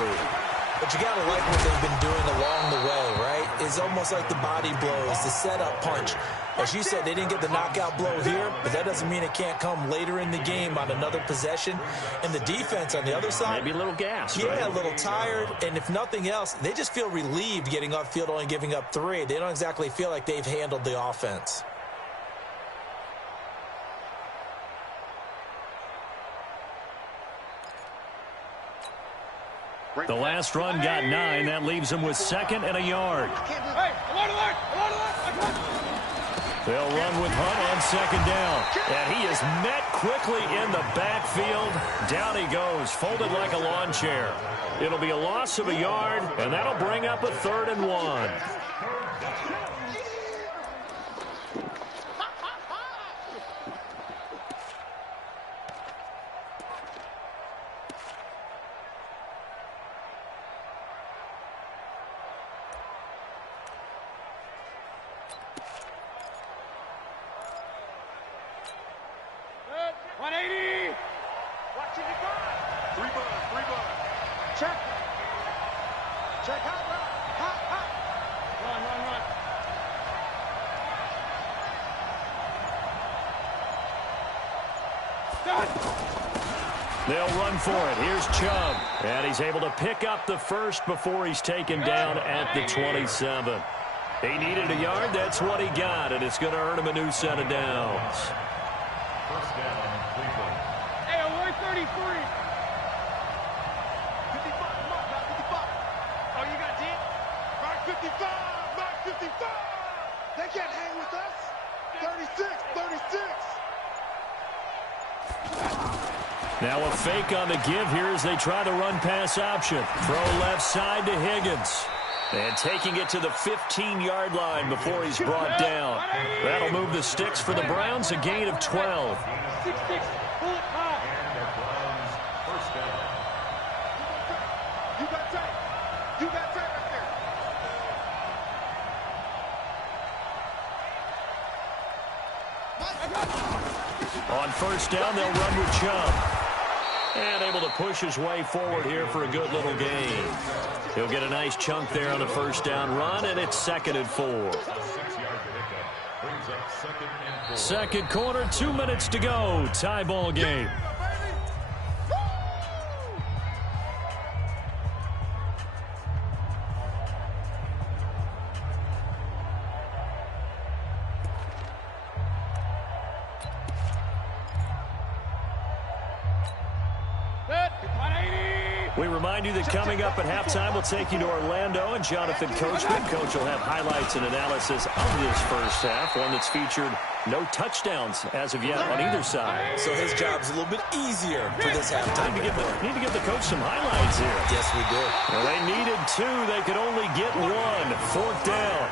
But you got to like what they've been doing along the way, right? It's almost like the body blows, the setup punch. As you said, they didn't get the knockout blow here, but that doesn't mean it can't come later in the game on another possession. And the defense on the other side. Maybe a little gas, yeah, right? A little tired. And if nothing else, they just feel relieved getting upfield, only giving up 3. They don't exactly feel like they've handled the offense. The last run got 9. That leaves him with 2nd and a yard. They'll run with Hunt on 2nd down. And he is met quickly in the backfield. Down he goes, folded like a lawn chair. It'll be a loss of a yard, and that'll bring up a 3rd and 1. They'll run for it. Here's Chubb. And he's able to pick up the first before he's taken down at the 27. He needed a yard. That's what he got, and it's going to earn him a new set of downs. First down, Cleveland. Hey, 133. 55. Oh, you got deep? Mark 55. They can't hang with us. 36. Now a fake on the give here as they try the run-pass option. Throw left side to Higgins. And taking it to the 15-yard line before he's brought down. That'll move the sticks for the Browns, a gain of 12. 6-6. Pull it high. And the Browns, first down. You got tight right there. On first down, they'll run with Chubb. And able to push his way forward here for a good little gain. He'll get a nice chunk there on the first down run, and it's 2nd and 4. 6-yard pickup brings up 2nd and 4. Second quarter, 2 minutes to go. Tie ball game. We remind you that coming up at halftime, we'll take you to Orlando and Jonathan Coachman. Coach will have highlights and analysis of this first half, one that's featured no touchdowns as of yet on either side. So his job's a little bit easier for this halftime. Need to give the coach some highlights here. Yes, we do. Well, they needed 2. They could only get 1. 4th down.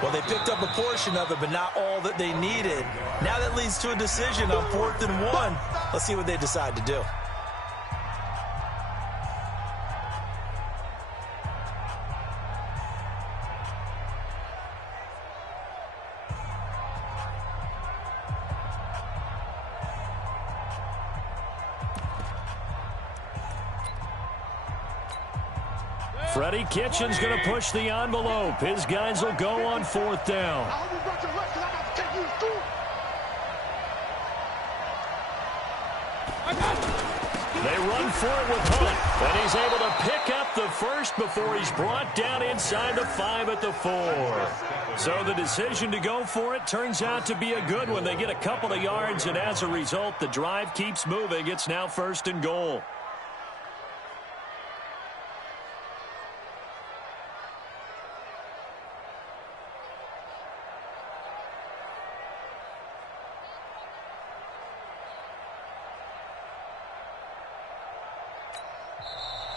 Well, they picked up a portion of it, but not all that they needed. Now that leads to a decision on 4th and 1. Let's see what they decide to do. Freddie Kitchen's going to push the envelope. His guys will go on 4th down. They run for it with Hunt, and he's able to pick up the first before he's brought down inside the 5 at the 4. So the decision to go for it turns out to be a good one. They get a couple of yards, and as a result, the drive keeps moving. It's now 1st and goal.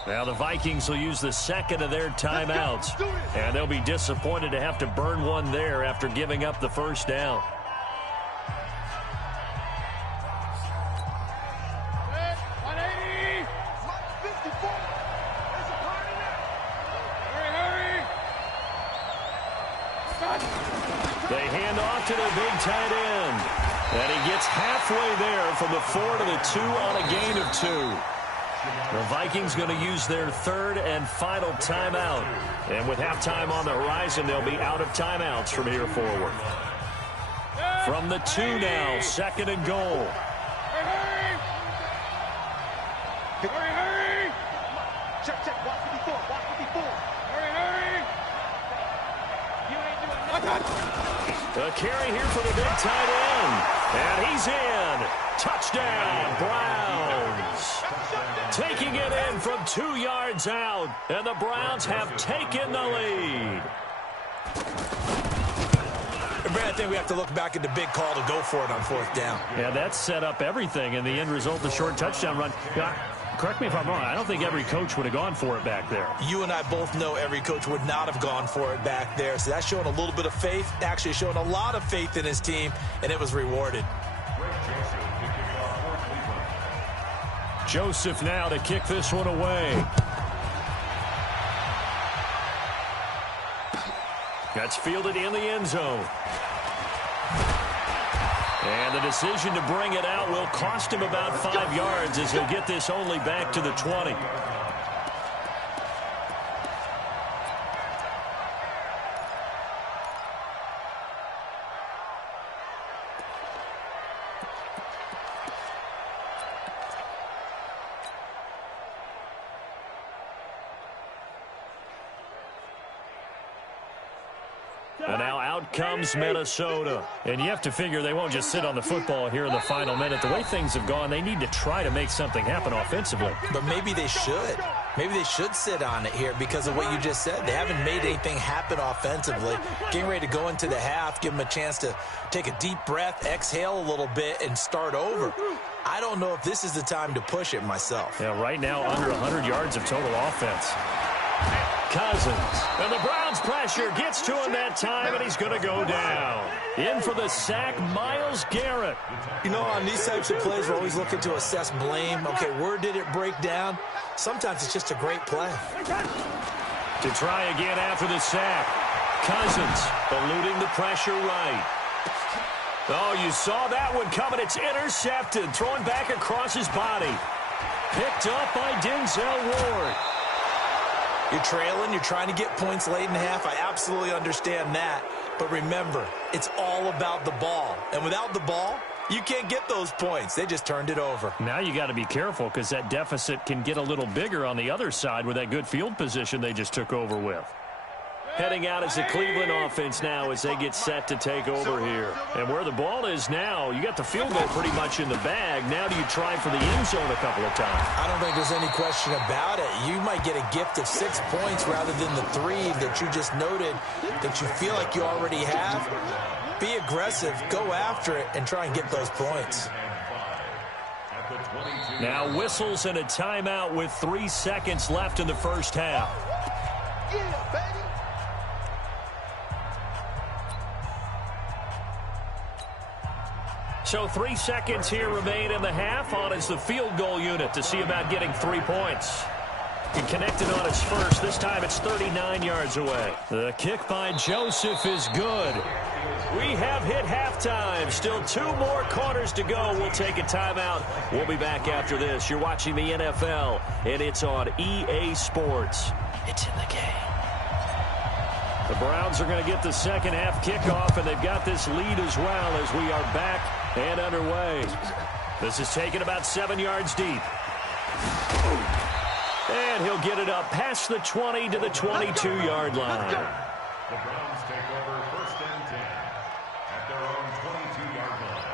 Now the Vikings will use the second of their timeouts, and they'll be disappointed to have to burn one there after giving up the first down. They hand off to their big tight end, and he gets halfway there from the 4 to the 2 on a gain of 2. The Vikings going to use their 3rd and final timeout. And with halftime on the horizon, they'll be out of timeouts from here forward. From the 2 now, 2nd and goal. Hurry! Check, watch 54, watch 54. Hurry! You ain't doing nothing. A carry here for the big tight end. And he's in. Touchdown, Browns. Taking it in from 2 yards out, and the Browns have taken the lead. Brad, I think we have to look back at the big call to go for it on 4th down. Yeah, that set up everything, and the end result, the short touchdown run. Yeah, correct me if I'm wrong. I don't think every coach would have gone for it back there. You and I both know every coach would not have gone for it back there. So that's showing a little bit of faith, actually showing a lot of faith in his team, and it was rewarded. Joseph now to kick this one away. That's fielded in the end zone. And the decision to bring it out will cost him about 5 yards as he'll get this only back to the 20. And now out comes Minnesota. And you have to figure they won't just sit on the football here in the final minute. The way things have gone, they need to try to make something happen offensively. But maybe they should. Maybe they should sit on it here because of what you just said. They haven't made anything happen offensively. Getting ready to go into the half, give them a chance to take a deep breath, exhale a little bit, and start over. I don't know if this is the time to push it myself. Yeah, right now under 100 yards of total offense. Cousins, and the Browns pressure gets to him that time, and he's going to go down. In for the sack, Myles Garrett. You know, on these types of plays, we're always looking to assess blame. Okay, where did it break down? Sometimes it's just a great play. To try again after the sack. Cousins eluding the pressure right. Oh, you saw that one coming. It's intercepted, throwing back across his body. Picked up by Denzel Ward. You're trailing, you're trying to get points late in the half. I absolutely understand that. But remember, it's all about the ball. And without the ball, you can't get those points. They just turned it over. Now you got to be careful because that deficit can get a little bigger on the other side with that good field position they just took over with. Heading out is the Cleveland offense now as they get set to take over here. And where the ball is now, you got the field goal pretty much in the bag. Now do you try for the end zone a couple of times? I don't think there's any question about it. You might get a gift of 6 points rather than the 3 that you just noted that you feel like you already have. Be aggressive, go after it, and try and get those points. Now whistles and a timeout with 3 seconds left in the first half. Yeah, baby. So 3 seconds here remain in the half. On is the field goal unit to see about getting 3 points. He connected on his first. This time it's 39 yards away. The kick by Joseph is good. We have hit halftime. Still 2 more quarters to go. We'll take a timeout. We'll be back after this. You're watching the NFL, and it's on EA Sports. It's in the game. The Browns are going to get the second half kickoff, and they've got this lead as well as we are back and underway. This is taken about 7 yards deep. And he'll get it up past the 20 to the 22-yard line. The Browns take over 1st and 10 at their own 22-yard line.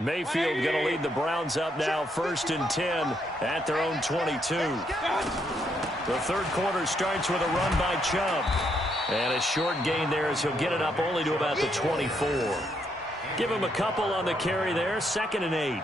Mayfield going to lead the Browns up now, 1st and 10 at their own 22. The third quarter starts with a run by Chubb. And a short gain there as he'll get it up only to about the 24. Give him a couple on the carry there, 2nd and 8.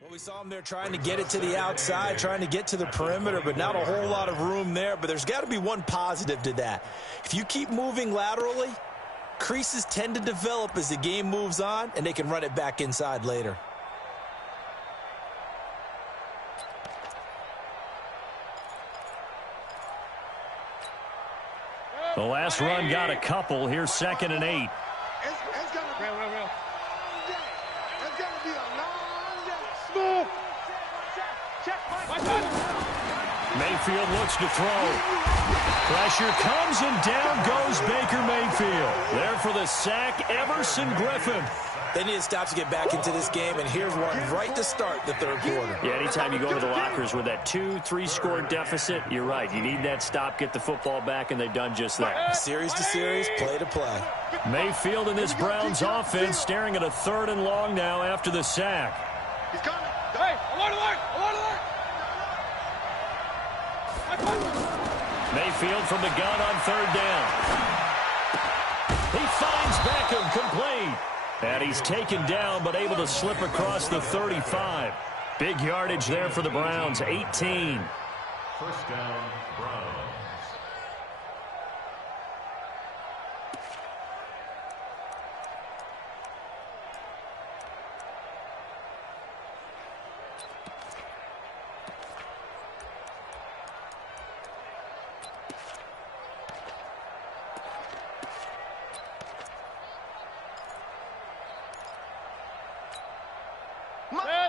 Well, we saw him there trying to get it to the outside, trying to get to the perimeter, but not a whole lot of room there. But there's got to be one positive to that. If you keep moving laterally, creases tend to develop as the game moves on, and they can run it back inside later. The last run got a couple. Here's 2nd and 8. It's going to be a long day. Mayfield looks to throw. Pressure comes, and down goes Baker Mayfield. There for the sack, Everson Griffin. They need to stop to get back into this game, and here's one right to start the third quarter. Yeah, anytime you go to the lockers with that 2-3 score deficit, you're right. You need that stop, get the football back, and they've done just that. Series to series, play to play. Mayfield in this Browns offense staring at a 3rd and long now after the sack. He's coming. Hey, alert, alert, alert, alert. Mayfield from the gun on 3rd down. He finds Beckham complete. And he's taken down but able to slip across the 35. Big yardage there for the Browns, 18. 1st down, Browns.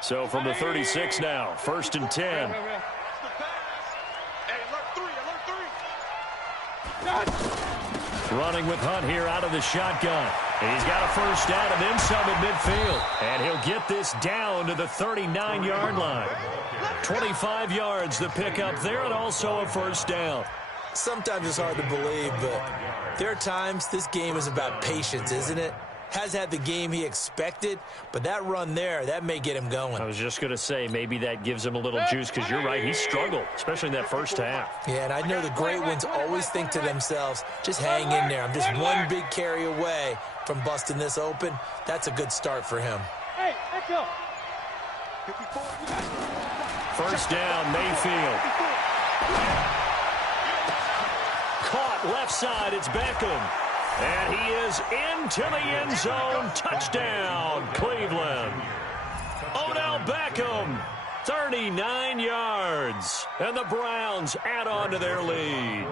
So from the 36 now, 1st and 10. Running with Hunt here out of the shotgun. And he's got a 1st down and then some at midfield. And he'll get this down to the 39-yard line. 25 yards the pickup there, and also a 1st down. Sometimes it's hard to believe, but there are times this game is about patience, isn't it? Has had the game he expected, but that run there, that may get him going. I was just going to say, maybe that gives him a little juice, because you're right, he struggled, especially in that 1st half. Yeah, and I know the great ones always think to themselves, just hang in there. I'm just one big carry away from busting this open. That's a good start for him. Hey, let's go. 1st down, Mayfield. Caught left side, it's Beckham. And he is into the end zone. Touchdown, Cleveland. Odell Beckham, 39 yards. And the Browns add on to their lead.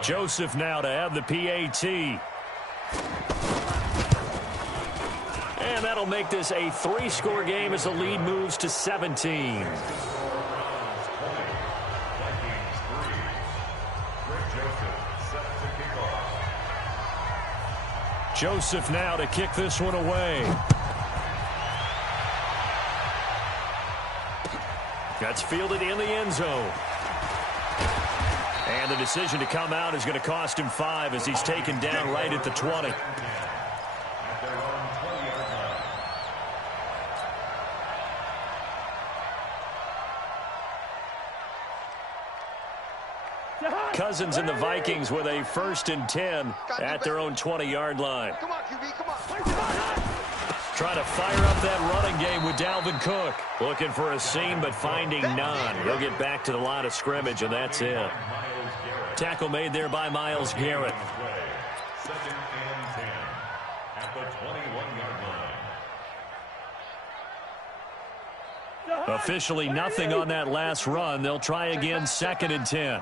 Joseph now to have the PAT. And that'll make this a 3-score game as the lead moves to 17. Joseph now to kick this one away. That's fielded in the end zone. And the decision to come out is going to cost him 5 as he's taken down right at the 20. Cousins and the Vikings with a 1st and 10 at their own 20-yard line. Come on, QB, come on. Trying to fire up that running game with Dalvin Cook. Looking for a seam, but finding none. He'll get back to the line of scrimmage, and that's it. Tackle made there by Myles Garrett. 2nd and 10 at the 21-yard line. Officially nothing on that last run. They'll try again 2nd and 10.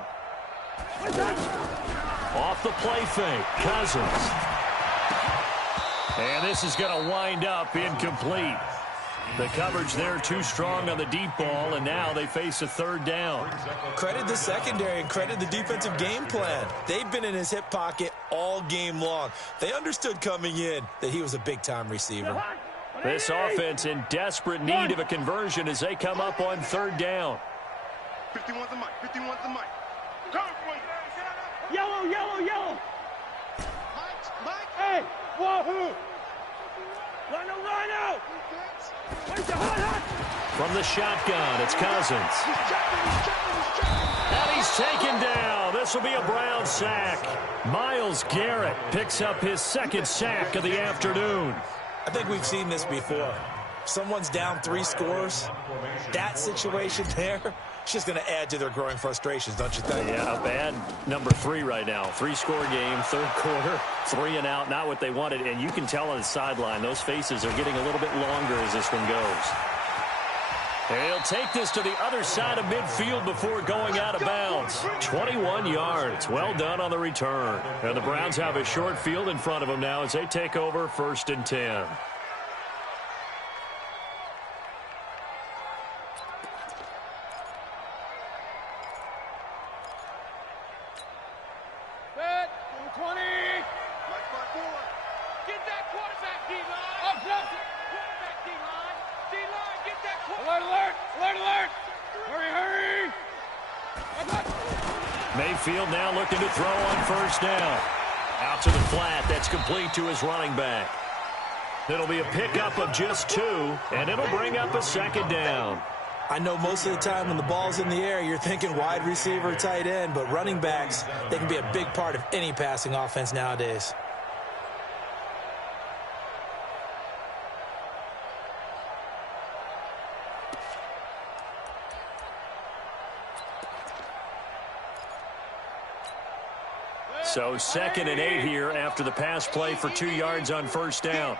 Off the play fake, Cousins. And this is going to wind up incomplete. The coverage there too strong on the deep ball, and now they face a 3rd down. Credit the secondary and credit the defensive game plan. They've been in his hip pocket all game long. They understood coming in that he was a big-time receiver. This offense in desperate need of a conversion as they come up on 3rd down. 51's the mic. 51's the mic. Yellow, yellow, yellow. Mike. Hey, wahoo. Rhino. From the shotgun, it's Cousins. And he's taken down. This will be a Brown sack. Myles Garrett picks up his 2nd sack of the afternoon. I think we've seen this before. Someone's down 3 scores. That situation there, it's just going to add to their growing frustrations, don't you think? Yeah, bad number 3 right now. 3-score game, 3rd quarter, 3 and out, not what they wanted. And you can tell on the sideline, those faces are getting a little bit longer as this one goes. He'll take this to the other side of midfield before going out of bounds. 21 yards. Well done on the return. And the Browns have a short field in front of them now as they take over 1st and 10. Mayfield now looking to throw on 1st down. Out to the flat. That's complete to his running back. It'll be a pickup of just 2, and it'll bring up a 2nd down. I know most of the time when the ball's in the air, you're thinking wide receiver, tight end, but running backs, they can be a big part of any passing offense nowadays. So 2nd and 8 here after the pass play for 2 yards on 1st down.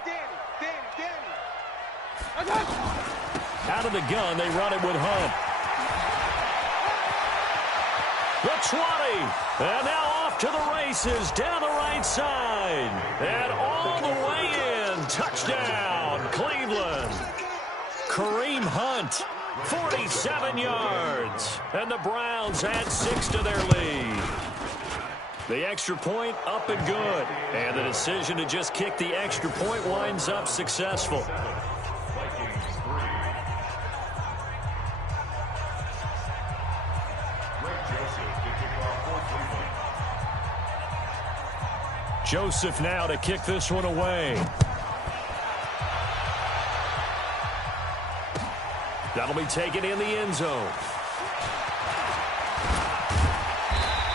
Out of the gun, they run it with Hunt. The 20. And now off to the races down the right side. And all the way in. Touchdown, Cleveland. Kareem Hunt, 47 yards. And the Browns add 6 to their lead. The extra point up and good. And the decision to just kick the extra point winds up successful. Joseph now to kick this one away. That'll be taken in the end zone.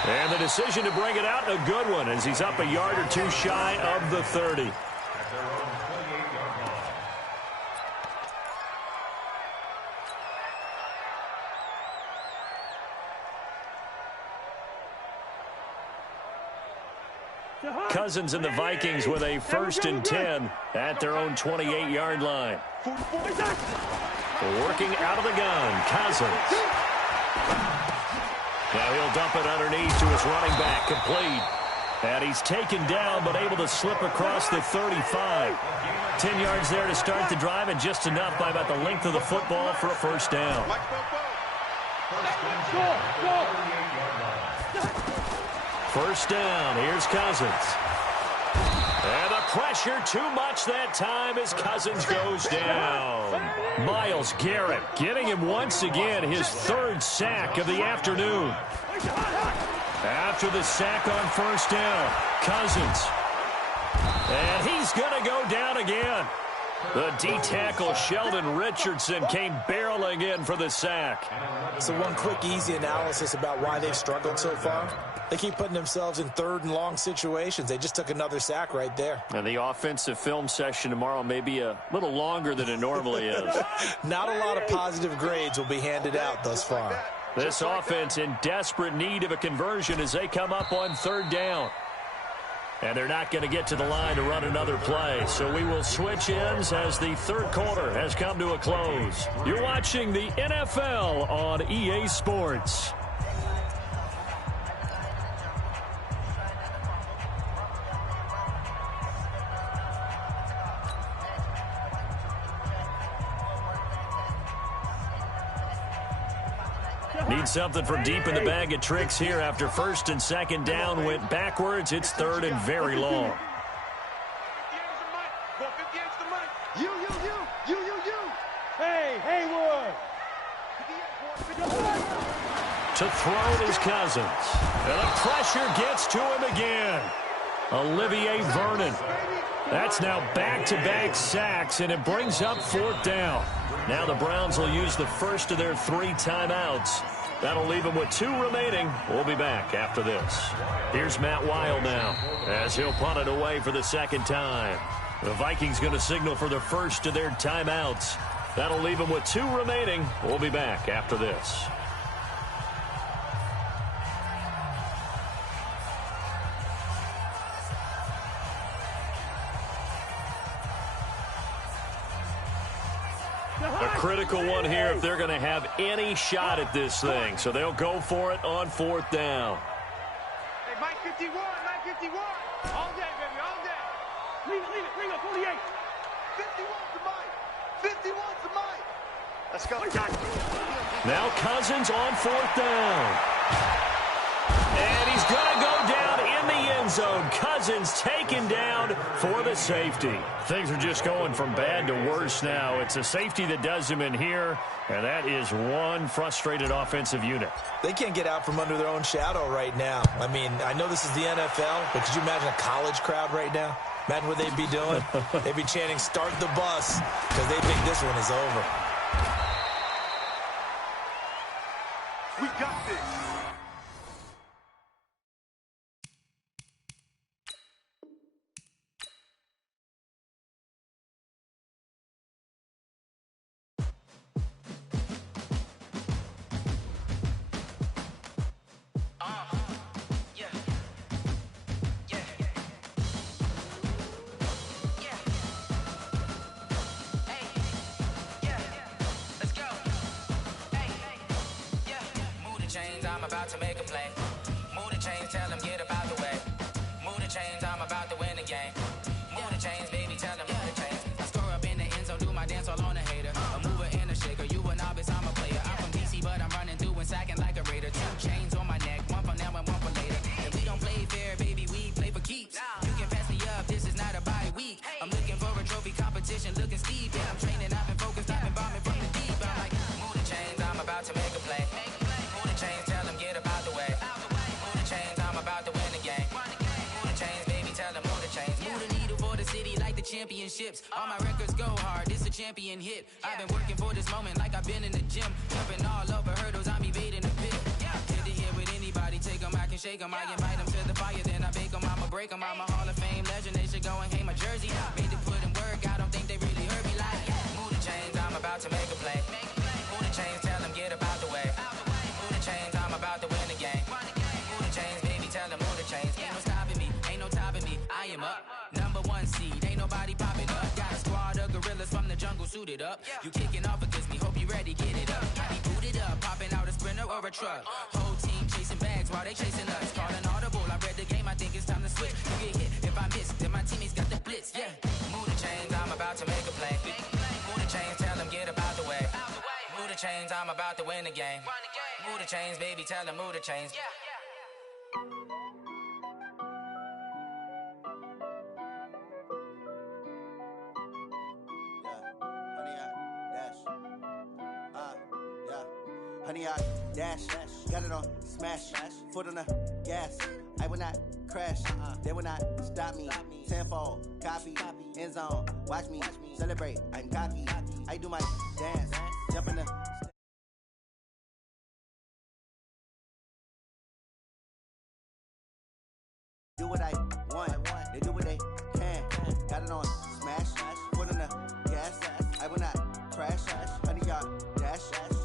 And the decision to bring it out, a good one, as he's up a yard or 2 shy of the 30. Cousins and the Vikings with a 1st and 10 at their own 28-yard line. Working out of the gun, Cousins. Now he'll dump it underneath to his running back, complete. And he's taken down, but able to slip across the 35. 10 yards there to start the drive, and just enough by about the length of the football for a 1st down. First down, here's Cousins. And the pressure too much that time as Cousins goes down. Myles Garrett getting him once again his 3rd sack of the afternoon. After the sack on first down, Cousins. And he's going to go down again. The D-tackle Sheldon Richardson came barreling in for the sack. So one quick, easy analysis about why they've struggled so far. They keep putting themselves in third and long situations. They just took another sack right there. And the offensive film session tomorrow may be a little longer than it normally is. Not a lot of positive grades will be handed out thus far. This offense in desperate need of a conversion as they come up on third down. And they're not going to get to the line to run another play. So we will switch ends as the third quarter has come to a close. You're watching the NFL on EA Sports. Need something from deep in the bag of tricks here after first and second down went backwards. It's third and very long. Hey, Haywood. To throw is Cousins. And the pressure gets to him again. Olivier Vernon. That's now back-to-back sacks, and it brings up fourth down. Now the Browns will use the first of their 3 timeouts. That'll leave them with 2 remaining. We'll be back after this. Here's Matt Weil now as he'll punt it away for the second time. The Vikings going to signal for the first of their timeouts. That'll leave them with 2 remaining. We'll be back after this. A critical one here if they're going to have any shot at this thing. So they'll go for it on fourth down. Hey, Mike 51, Mike 51. All day, baby, all day. Leave it, bring up 48. 51 to Mike. 51 to Mike. Let's go. Now Cousins on fourth down. And he's going to go down in the end zone. Cousins taken down for the safety. Things are just going from bad to worse now. It's a safety that does him in here, and that is one frustrated offensive unit. They can't get out from under their own shadow right now. I mean, I know this is the NFL, but could you imagine a college crowd right now? Imagine what they'd be doing. They'd be chanting, "Start the bus," because they think this one is over. We got this. I'm about to make a play. Move the chains, tell them get about the way. Move the chains, I'm about to win the game. Move the chains, baby, tell them move the chains. I score up in the end zone, do my dance all on a hater. A mover and a shaker, you a novice, I'm a player. I'm from DC, but I'm running through and sacking like a raider. 2 chains on my neck, one for now and one for later. And we don't play fair, baby, we play for keeps. You can pass me up, this is not a bye week. I'm looking for a trophy competition, looking steep. Yeah, I'm training, I've been focused, I've been bombing from the deep. I'm like, move the chains, I'm about to make a play. Move the chains, tell them get about the way. Move the chains, I'm about to win the game. Move the chains, baby, tell them move the chains. Move the needle for the city like the championships. All my records go hard, it's a champion hit. I've been working for this moment like I've been in the gym. Jumping all over hurdles, I'm evading the pit. Hit the hit with anybody, take them, I can shake them. I invite them to the fire, then I bake them, I'ma break them. I'm a Hall of Fame legend, they should go and hang my jersey. Made to put in work, I don't think they really heard me like, move the chains, I'm about to make a play. Move the chains, tell them get about the way. Move the chains, I'm about to win the game. Move the chains, baby, tell them move the chains. Ain't no stopping me, ain't no topping me, I am up. Number 1 seed, ain't nobody popping up. Got a squad of gorillas from the jungle suited up. You kicking off against me, hope you ready, get it up. I be booted up, popping out a sprinter or a truck. Whole team chasing bags while they chasing us. Calling audible, I read the game, I think it's time to switch. You get hit, if I miss, then my teammates got the blitz, yeah. Move the chains, I'm about to make a play. Move the chains, tell them get about the way. Move the chains, I'm about to win the game. Move the chains, baby, tell them move the chains. 100-yard dash. Got it on smash. Foot on the gas. I will not crash. They will not stop me. Tenfold copy. End zone. Watch me celebrate. I'm cocky. I do my dance. Jump in the. Do what I want. They do what they can. Got it on smash. Foot on the gas. I will not crash. 100-yard dash.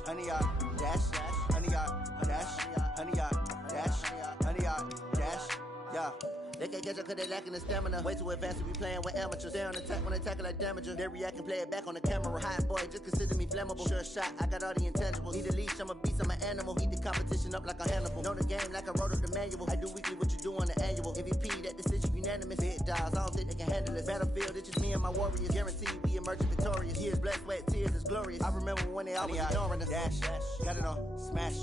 100-yard dash. 100-yard dash. 100-yard dash. 100-yard dash. Yeah. They can't catch up cause they lacking the stamina. Way too advanced to be playing with amateurs. Stay on attack when they tackle like damager. They react and play it back on the camera. Hot boy, just consider me flammable. Sure shot, I got all the intangibles. Need a leash, I'm a beast, I'm an animal. Eat the competition up like a Hannibal. Know the game like I wrote up the manual. I do weekly what you do on the annual. MVP, that decision unanimous. Big dogs, I don't think they can handle this. Battlefield, it's just me and my warriors. Guaranteed we emerging victorious. Years, blood, sweat, tears, it's glorious. I remember when they always ignoring us. Dash, got it on smash.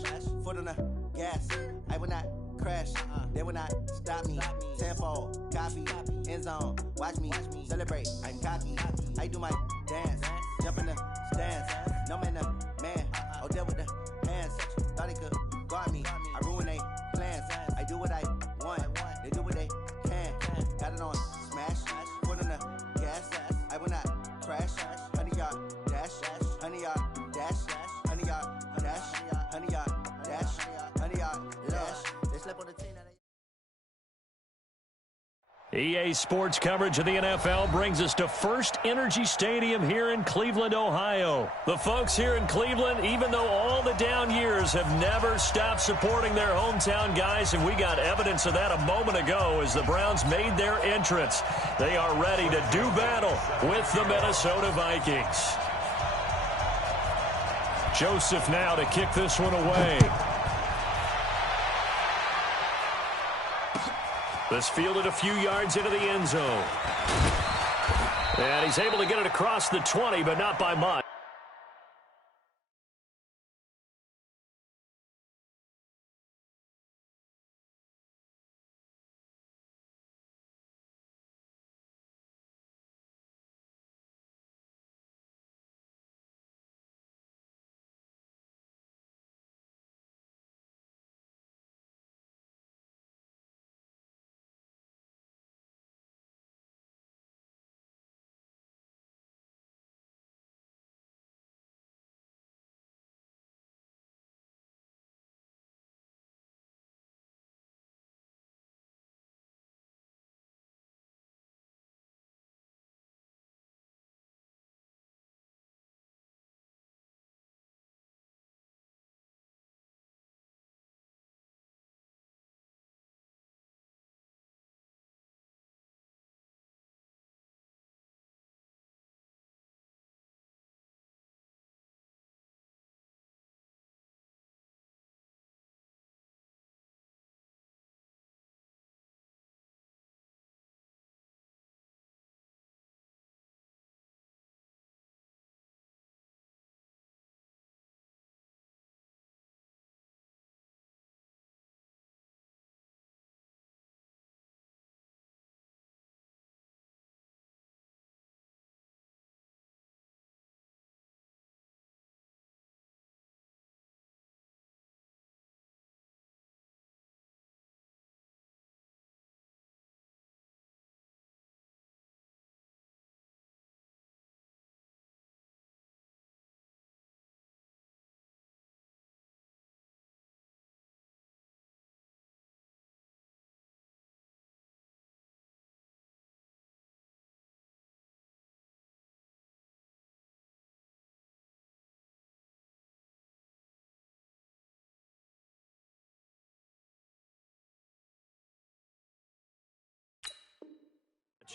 Foot on the gas. I will not crash. They will not stop me. Tenfold copy. End zone. Watch me celebrate. I'm cocky. I do my dance. Jump in the stands. No man, the man. Oh, deal with the hands. Thought he could guard me. I ruin they plans. I do what I want. They do what they can. Got it on smash. Foot on the gas. I will not crash. 100-yard dash. 100-yard dash. 100-yard dash. 100-yard dash. 100-yard dash. EA Sports coverage of the NFL brings us to First Energy Stadium here in Cleveland, Ohio. The folks here in Cleveland, even though all the down years, have never stopped supporting their hometown guys, and we got evidence of that a moment ago as the Browns made their entrance. They are ready to do battle with the Minnesota Vikings. Joseph now to kick this one away. This fielded a few yards into the end zone. And he's able to get it across the 20, but not by much.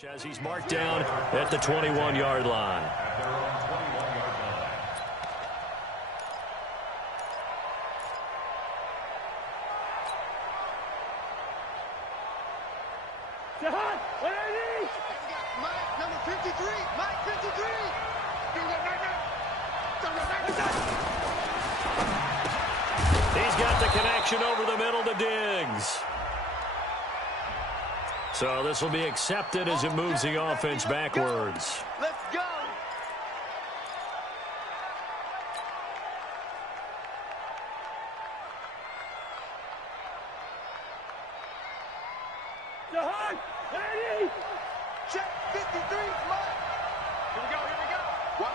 As he's marked down at the 21-yard line. Mike, number 53. Mike, 53. He's got the connection over the middle to Diggs. So this will be accepted as it moves the offense backwards. Let's go.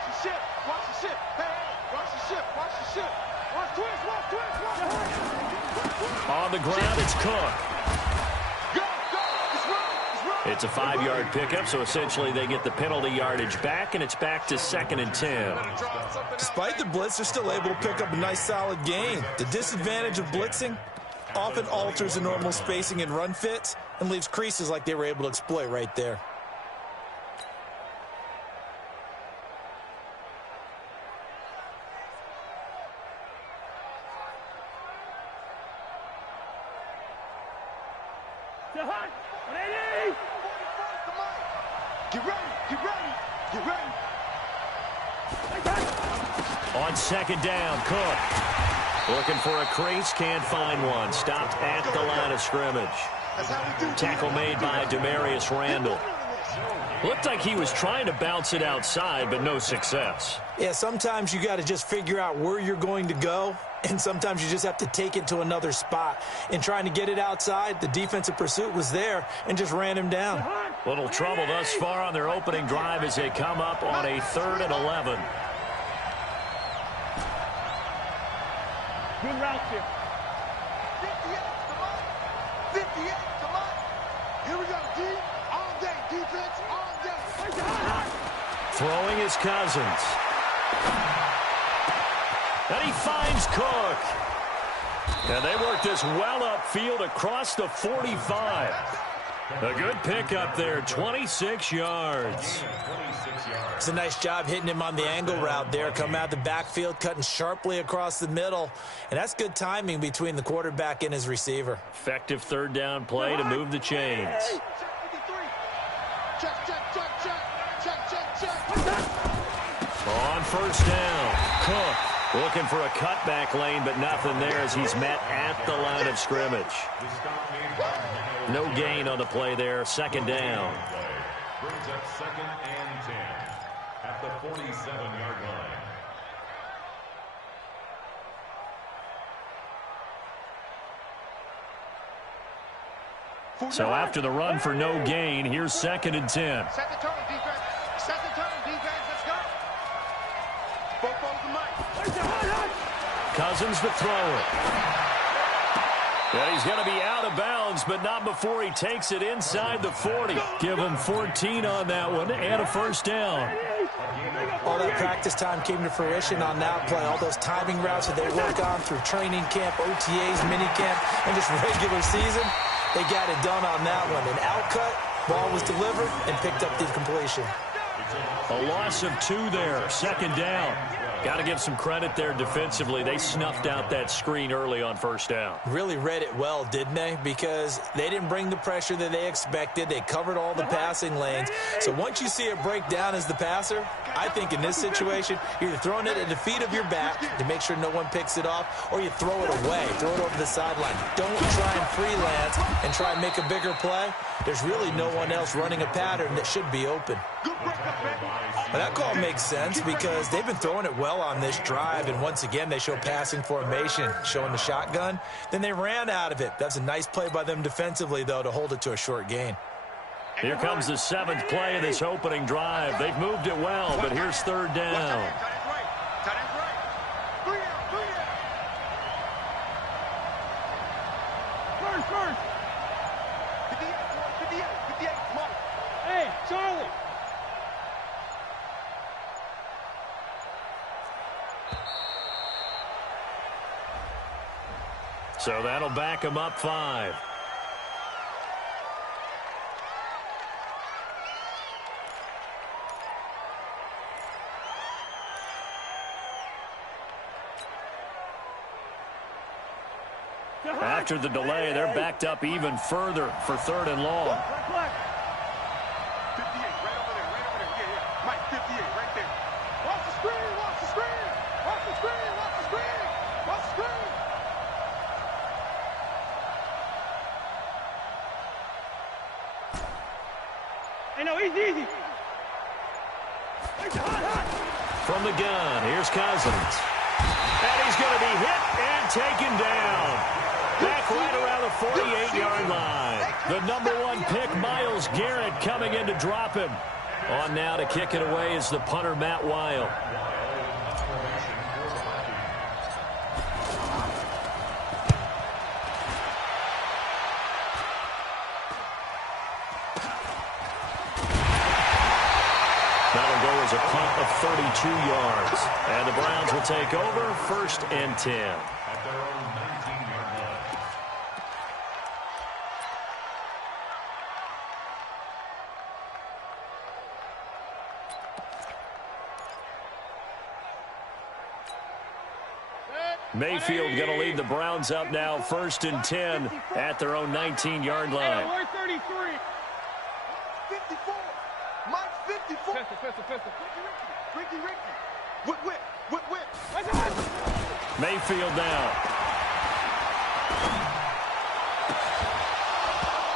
Watch the ship. Watch the ship. Hey, watch the ship. Watch the ship. Watch twist. Watch twist. Watch twist. On the ground, it's Cook. Go. It's run. It's a 5-yard pickup, so essentially they get the penalty yardage back, and it's back to 2nd and 10. Despite the blitz, they're still able to pick up a nice, solid gain. The disadvantage of blitzing often alters the normal spacing and run fits and leaves creases like they were able to exploit right there. Get ready. On 2nd down, Cook. Looking for a crease, can't find one. Stopped at the line of scrimmage. Tackle made by Demarius Randall. Looked like he was trying to bounce it outside, but no success. Yeah, sometimes you got to just figure out where you're going to go, and sometimes you just have to take it to another spot. In trying to get it outside, the defensive pursuit was there and just ran him down. Little trouble thus far on their opening drive as they come up on a 3rd and 11. Good route here. 58, come on. Here we go, D. All day, defense, all day. Throwing is Cousins. And he finds Cook. And they work this well upfield across the 45. A good pickup there, 26 yards. It's a nice job hitting him on the angle route there. Coming out of the backfield, cutting sharply across the middle. And that's good timing between the quarterback and his receiver. Effective 3rd down play to move the chains. Check. On 1st down, Cook looking for a cutback lane, but nothing there as he's met at the line of scrimmage. No gain on the play there, 2nd down. Brings up 2nd and 10 at the 47-yard line. So after the run for no gain, here's 2nd and 10. Set the tone, defense. Let's go. Both the mic. Cousins the thrower. And he's going to be out of bounds, but not before he takes it inside the 40. Give him 14 on that one and a 1st down. All that practice time came to fruition on that play. All those timing routes that they work on through training camp, OTAs, mini camp, and just regular season, they got it done on that one. An outcut, ball was delivered, and picked up the completion. A loss of 2 there, 2nd down. Got to give some credit there defensively. They snuffed out that screen early on 1st down. Really read it well, didn't they? Because they didn't bring the pressure that they expected. They covered all the passing lanes. So once you see it break down as the passer, I think in this situation, you're either throwing it at the feet of your back to make sure no one picks it off, or you throw it away, throw it over the sideline. Don't try and freelance and try and make a bigger play. There's really no one else running a pattern that should be open. But that call makes sense because they've been throwing it well on this drive, and once again they show passing formation, showing the shotgun. Then they ran out of it. That's a nice play by them defensively, though, to hold it to a short gain. Here comes the 7th play of this opening drive. They've moved it well, but here's 3rd down. First. 58, Mike. Hey, Charlie. So that'll back him up 5. After the delay, they're backed up even further for 3rd and long. 58, right over there. Yeah. Mike, 58, right there. Watch the screen. Hey, no, easy. From the gun, here's Cousins. And he's going to be hit and taken down. Back right around the 48-yard line. The #1 pick, Myles Garrett, coming in to drop him. On now to kick it away is the punter, Matt Weil. That'll go as a punt of 32 yards. And the Browns will take over, 1st and 10. At their own 19-yard line. Mayfield going to lead the Browns up now, 1st and 10 at their own 19-yard line. 33. 54. Mike 54. Pistol. Ricky. Whip. Mayfield down.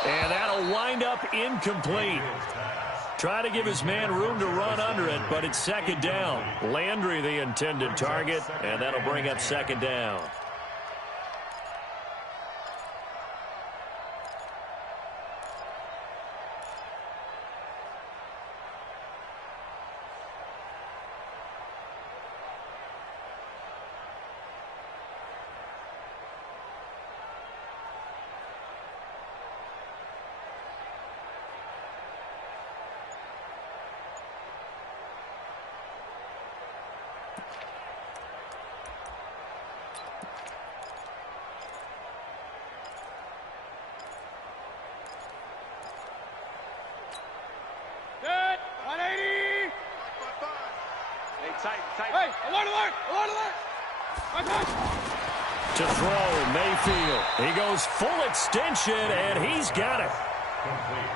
And that'll wind up incomplete. Try to give his man room to run under it, but it's 2nd down. Landry the intended target, and that'll bring up 2nd down. Tight. Hey, alert! To throw, Mayfield. He goes full extension, and he's got it.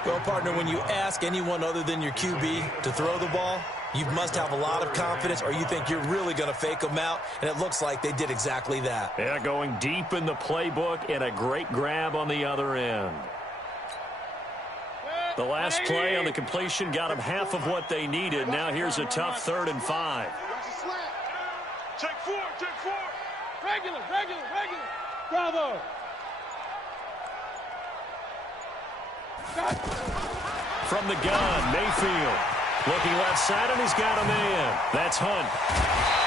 Well, partner, when you ask anyone other than your QB to throw the ball, you must have a lot of confidence, or you think you're really going to fake them out, and it looks like they did exactly that. Yeah, going deep in the playbook, and a great grab on the other end. The last play on the completion got them half of what they needed. Now here's a tough 3rd and 5. Check four. Regular. Bravo. From the gun, Mayfield. Looking left side, and he's got a man. That's Hunt.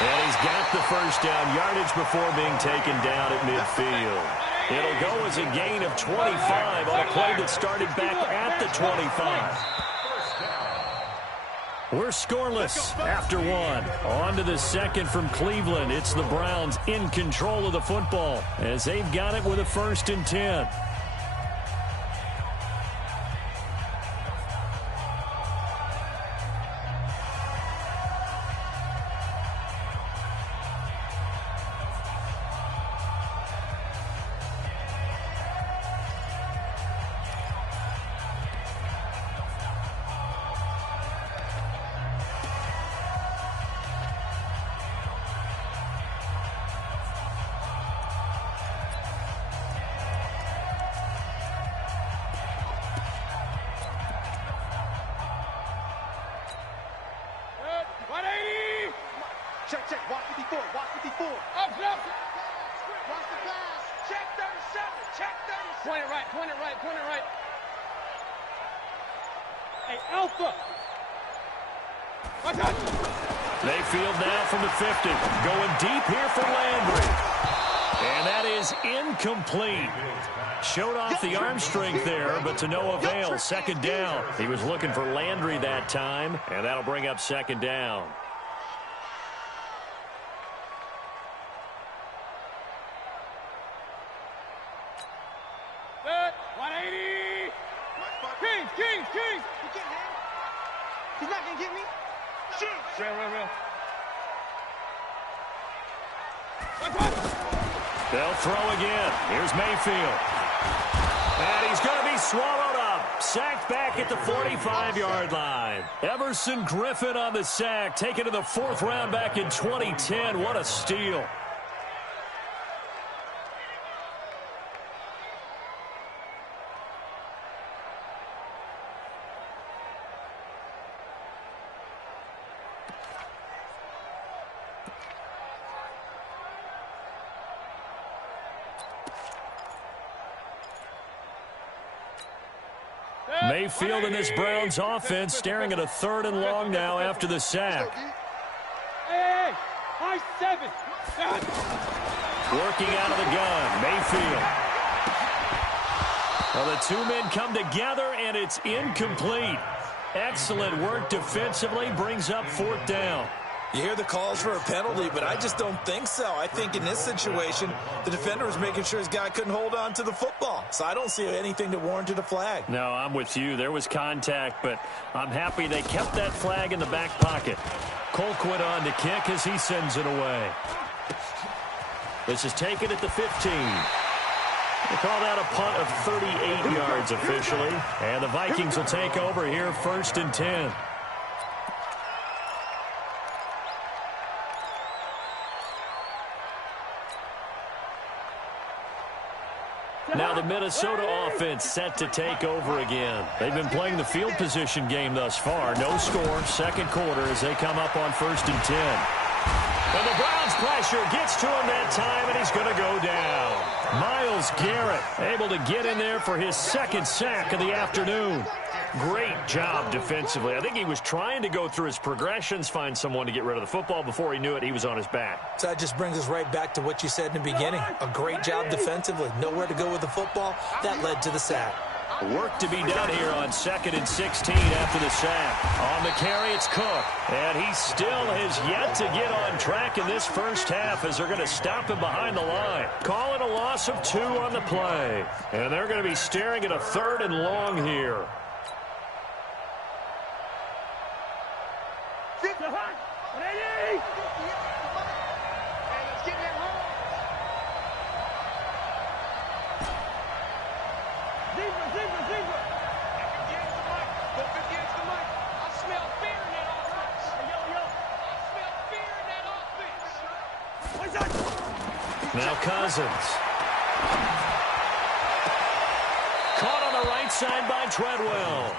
And he's got the 1st down yardage before being taken down at midfield. It'll go as a gain of 25 on a play that started back at the 25. We're scoreless after 1. On to the 2nd from Cleveland. It's the Browns in control of the football as they've got it with a 1st and 10. Check. Watch 54. Up. Watch the pass. Check 37. Point it right. Hey, Alpha. Watch out. Mayfield now from the 50. Going deep here for Landry. And that is incomplete. Showed off the arm strength there, but to no avail. 2nd down. He was looking for Landry that time, and that'll bring up 2nd down. Kings. He's not going to get me. Shoot. Real. They'll throw again. Here's Mayfield. And he's going to be swallowed up. Sacked back at the 45-yard line. Everson Griffin on the sack. Taken to the 4th round back in 2010. What a steal. Mayfield and this Browns offense staring at a 3rd and long now after the sack. Hey, high 7. Working out of the gun, Mayfield. Well, the two men come together, and it's incomplete. Excellent work defensively, brings up 4th down. You hear the calls for a penalty, but I just don't think so. I think in this situation, the defender was making sure his guy couldn't hold on to the football. So I don't see anything that warranted a flag. No, I'm with you. There was contact, but I'm happy they kept that flag in the back pocket. Colquitt on to kick as he sends it away. This is taken at the 15. They call that a punt of 38 yards officially. And the Vikings will take over here 1st and 10. Now the Minnesota offense set to take over again. They've been playing the field position game thus far. No score, 2nd quarter as they come up on 1st and 10. And the Browns pressure gets to him that time, and he's going to go down. Myles Garrett able to get in there for his 2nd sack of the afternoon. Great job defensively. I think he was trying to go through his progressions, find someone to get rid of the football. Before he knew it, he was on his back. So that just brings us right back to what you said in the beginning. A great job defensively. Nowhere to go with the football. That led to the sack. Work to be done here on 2nd and 16 after the sack. On the carry, it's Cook. And he still has yet to get on track in this first half as they're going to stop him behind the line. Call it a loss of 2 on the play. And they're going to be staring at a 3rd and long here. Now Cousins. Caught on the right side by Treadwell.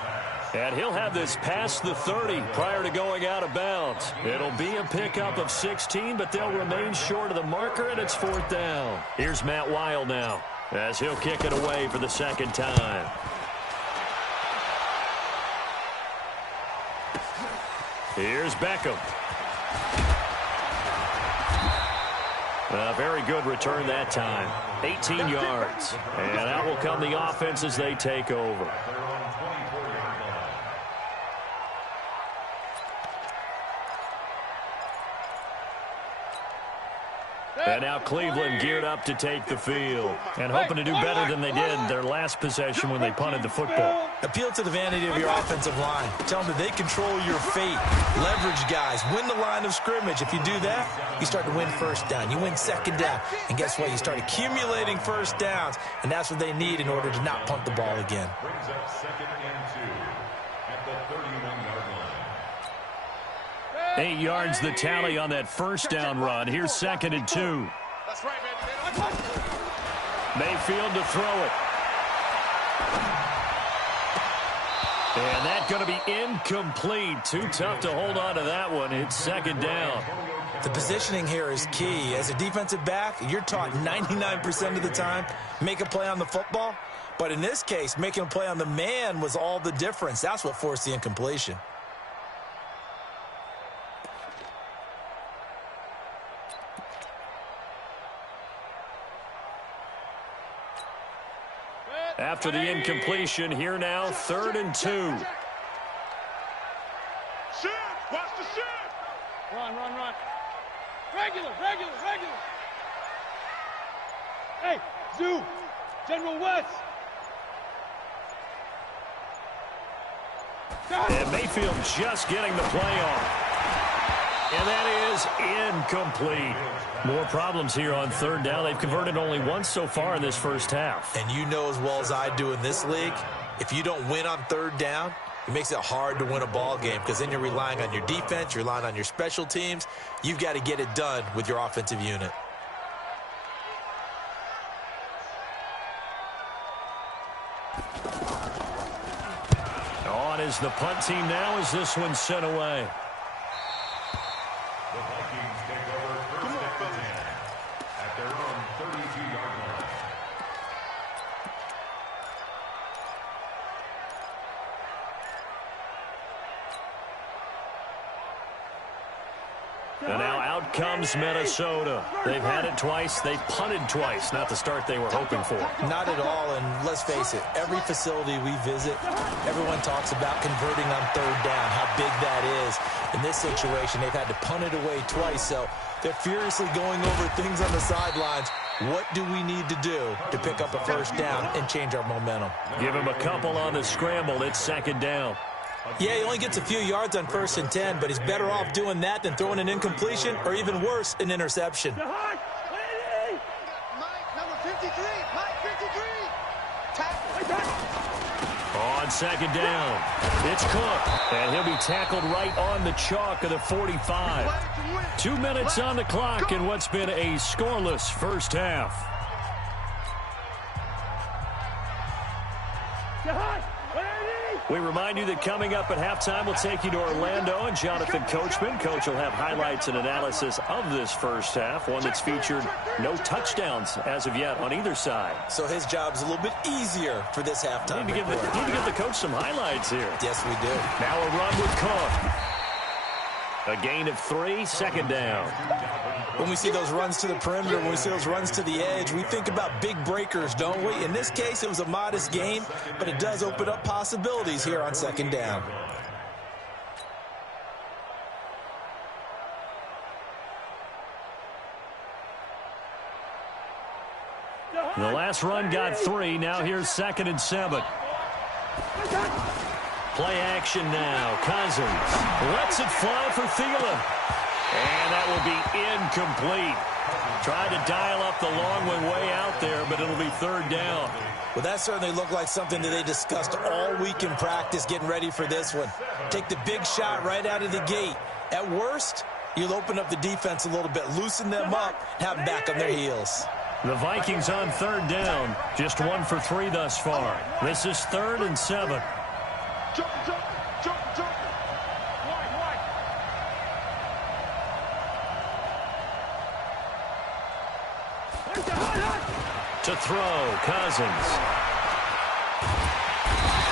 And he'll have this past the 30 prior to going out of bounds. It'll be a pickup of 16, but they'll remain short of the marker, and it's 4th down. Here's Matt Weil now as he'll kick it away for the 2nd time. Here's Beckham. A very good return that time. 18 yards. And out will come the offense as they take over. And now Cleveland geared up to take the field and hoping to do better than they did their last possession when they punted the football. Appeal to the vanity of your offensive line. Tell them that they control your fate. Leverage guys. Win the line of scrimmage. If you do that, you start to win 1st down. You win 2nd down. And guess what? You start accumulating 1st downs. And that's what they need in order to not punt the ball again. Brings up 2nd and 2 at the 31-yard line. 8 yards the tally on that 1st down run. Here's 2nd and 2. That's right, baby. Mayfield to throw it. And that's going to be incomplete. Too tough to hold on to that one. It's 2nd down. The positioning here is key. As a defensive back, you're taught 99% of the time, make a play on the football. But in this case, making a play on the man was all the difference. That's what forced the incompletion. After the incompletion, here now, 3rd and 2. Shift! Watch the shift! Run. Regular. Hey, Zoo! General West! And Mayfield just getting the play off. And that is incomplete. More problems here on 3rd down. They've converted only once so far in this first half. And you know as well as I do in this league, if you don't win on 3rd down, it makes it hard to win a ball game because then you're relying on your defense, you're relying on your special teams. You've got to get it done with your offensive unit. On is the punt team now as this one's sent away. The Vikings take over 1st and 10 at their own 32-yard line. And now out comes Minnesota. They've had it twice. They've punted twice. Not the start they were hoping for. Not at all, and let's face it, every facility we visit, everyone talks about converting on third down, how big that is. In this situation, they've had to punt it away twice, so they're furiously going over things on the sidelines. What do we need to do to pick up a first down and change our momentum? Give him a couple on the scramble. It's second down. Yeah, he only gets a few yards on 1st and 10, but he's better off doing that than throwing an incompletion or even worse, an interception. Mike, number 53. Mike, 53. Tackle. On second down, it's Cook, and he'll be tackled right on the chalk of the 45. 2 minutes on the clock in what's been a scoreless first half. We remind you that coming up at halftime, we'll take you to Orlando and Jonathan Coachman. Coach will have highlights and analysis of this first half, one that's featured no touchdowns as of yet on either side. So his job's a little bit easier for this halftime. Need to give the coach some highlights here. Yes, we do. Now a run with Cook. A gain of 3, second down. When we see those runs to the perimeter, when we see those runs to the edge, we think about big breakers, don't we? In this case, it was a modest gain, but it does open up possibilities here on second down. The last run got 3. Now here's 2nd and 7. Play action now. Cousins lets it fly for Thielen. And that will be incomplete. Tried to dial up the long one way out there, but it'll be third down. Well, that certainly looked like something that they discussed all week in practice getting ready for this one. Take the big shot right out of the gate. At worst, you'll open up the defense a little bit, loosen them up, and have them back on their heels. The Vikings on third down. Just 1 for 3 thus far. This is 3rd and 7. Jump. Wide. To throw, Cousins.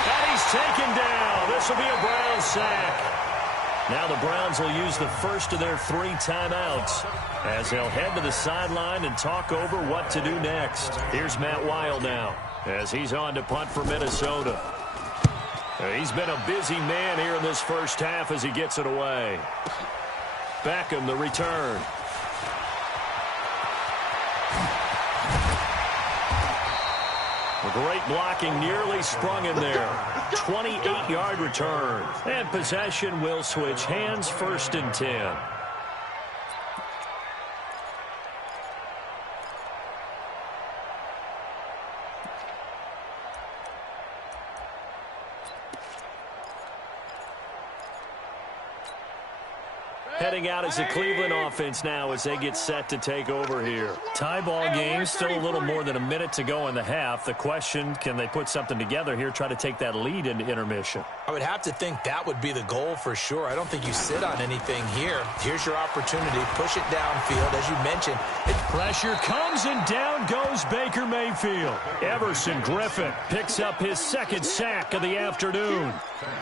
And he's taken down. This will be a Browns sack. Now the Browns will use the first of their 3 timeouts as they'll head to the sideline and talk over what to do next. Here's Matt Weil now as he's on to punt for Minnesota. He's been a busy man here in this first half as he gets it away. Beckham, the return. Great blocking, nearly sprung in there. 28-yard return. And possession will switch hands, 1st and 10. Heading out as the Cleveland offense now as they get set to take over here. Tie ball game, still a little more than a minute to go in the half. The question, can they put something together here, try to take that lead into intermission? I would have to think that would be the goal for sure. I don't think you sit on anything here. Here's your opportunity. Push it downfield. As you mentioned, pressure comes and down goes Baker Mayfield. Everson Griffin picks up his 2nd sack of the afternoon.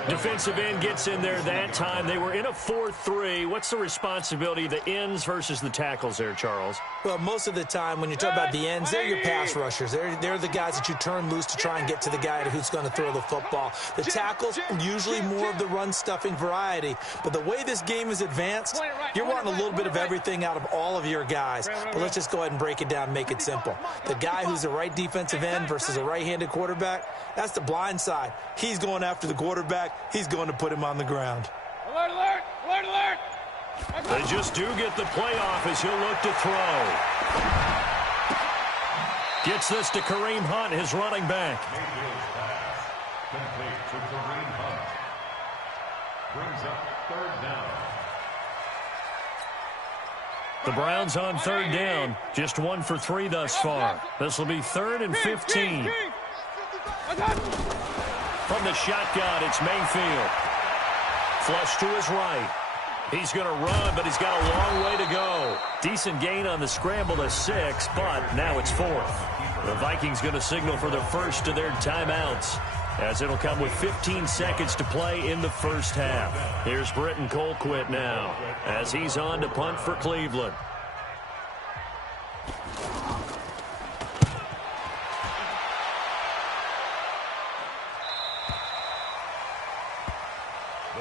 Defensive end gets in there that time. They were in a 4-3. What's the responsibility of the ends versus the tackles there, Charles? Well, most of the time when you talk about the ends, they're your pass rushers. They're the guys that you turn loose to try and get to the guy who's going to throw the football. The tackles, usually more of the run-stuffing variety. But the way this game is advanced, you're wanting a little bit of everything out of all of your guys. But let's just go ahead and break it down and make it simple. The guy who's the right defensive end versus a right-handed quarterback, that's the blind side. He's going after the quarterback. He's going to put him on the ground. Alert, alert, alert, alert. They just do get the playoff as he'll look to throw. Gets this to Kareem Hunt, his running back. Complete to Kareem Hunt. Brings up third down. The Browns on third down. Just 1 for 3 thus far. This will be 3rd and 15. From the shotgun, it's Mayfield. Flush to his right. He's going to run, but he's got a long way to go. Decent gain on the scramble to 6, but now it's 4th. The Vikings going to signal for the first of their timeouts. as it'll come with 15 seconds to play in the first half. Here's Britton Colquitt now as he's on to punt for Cleveland.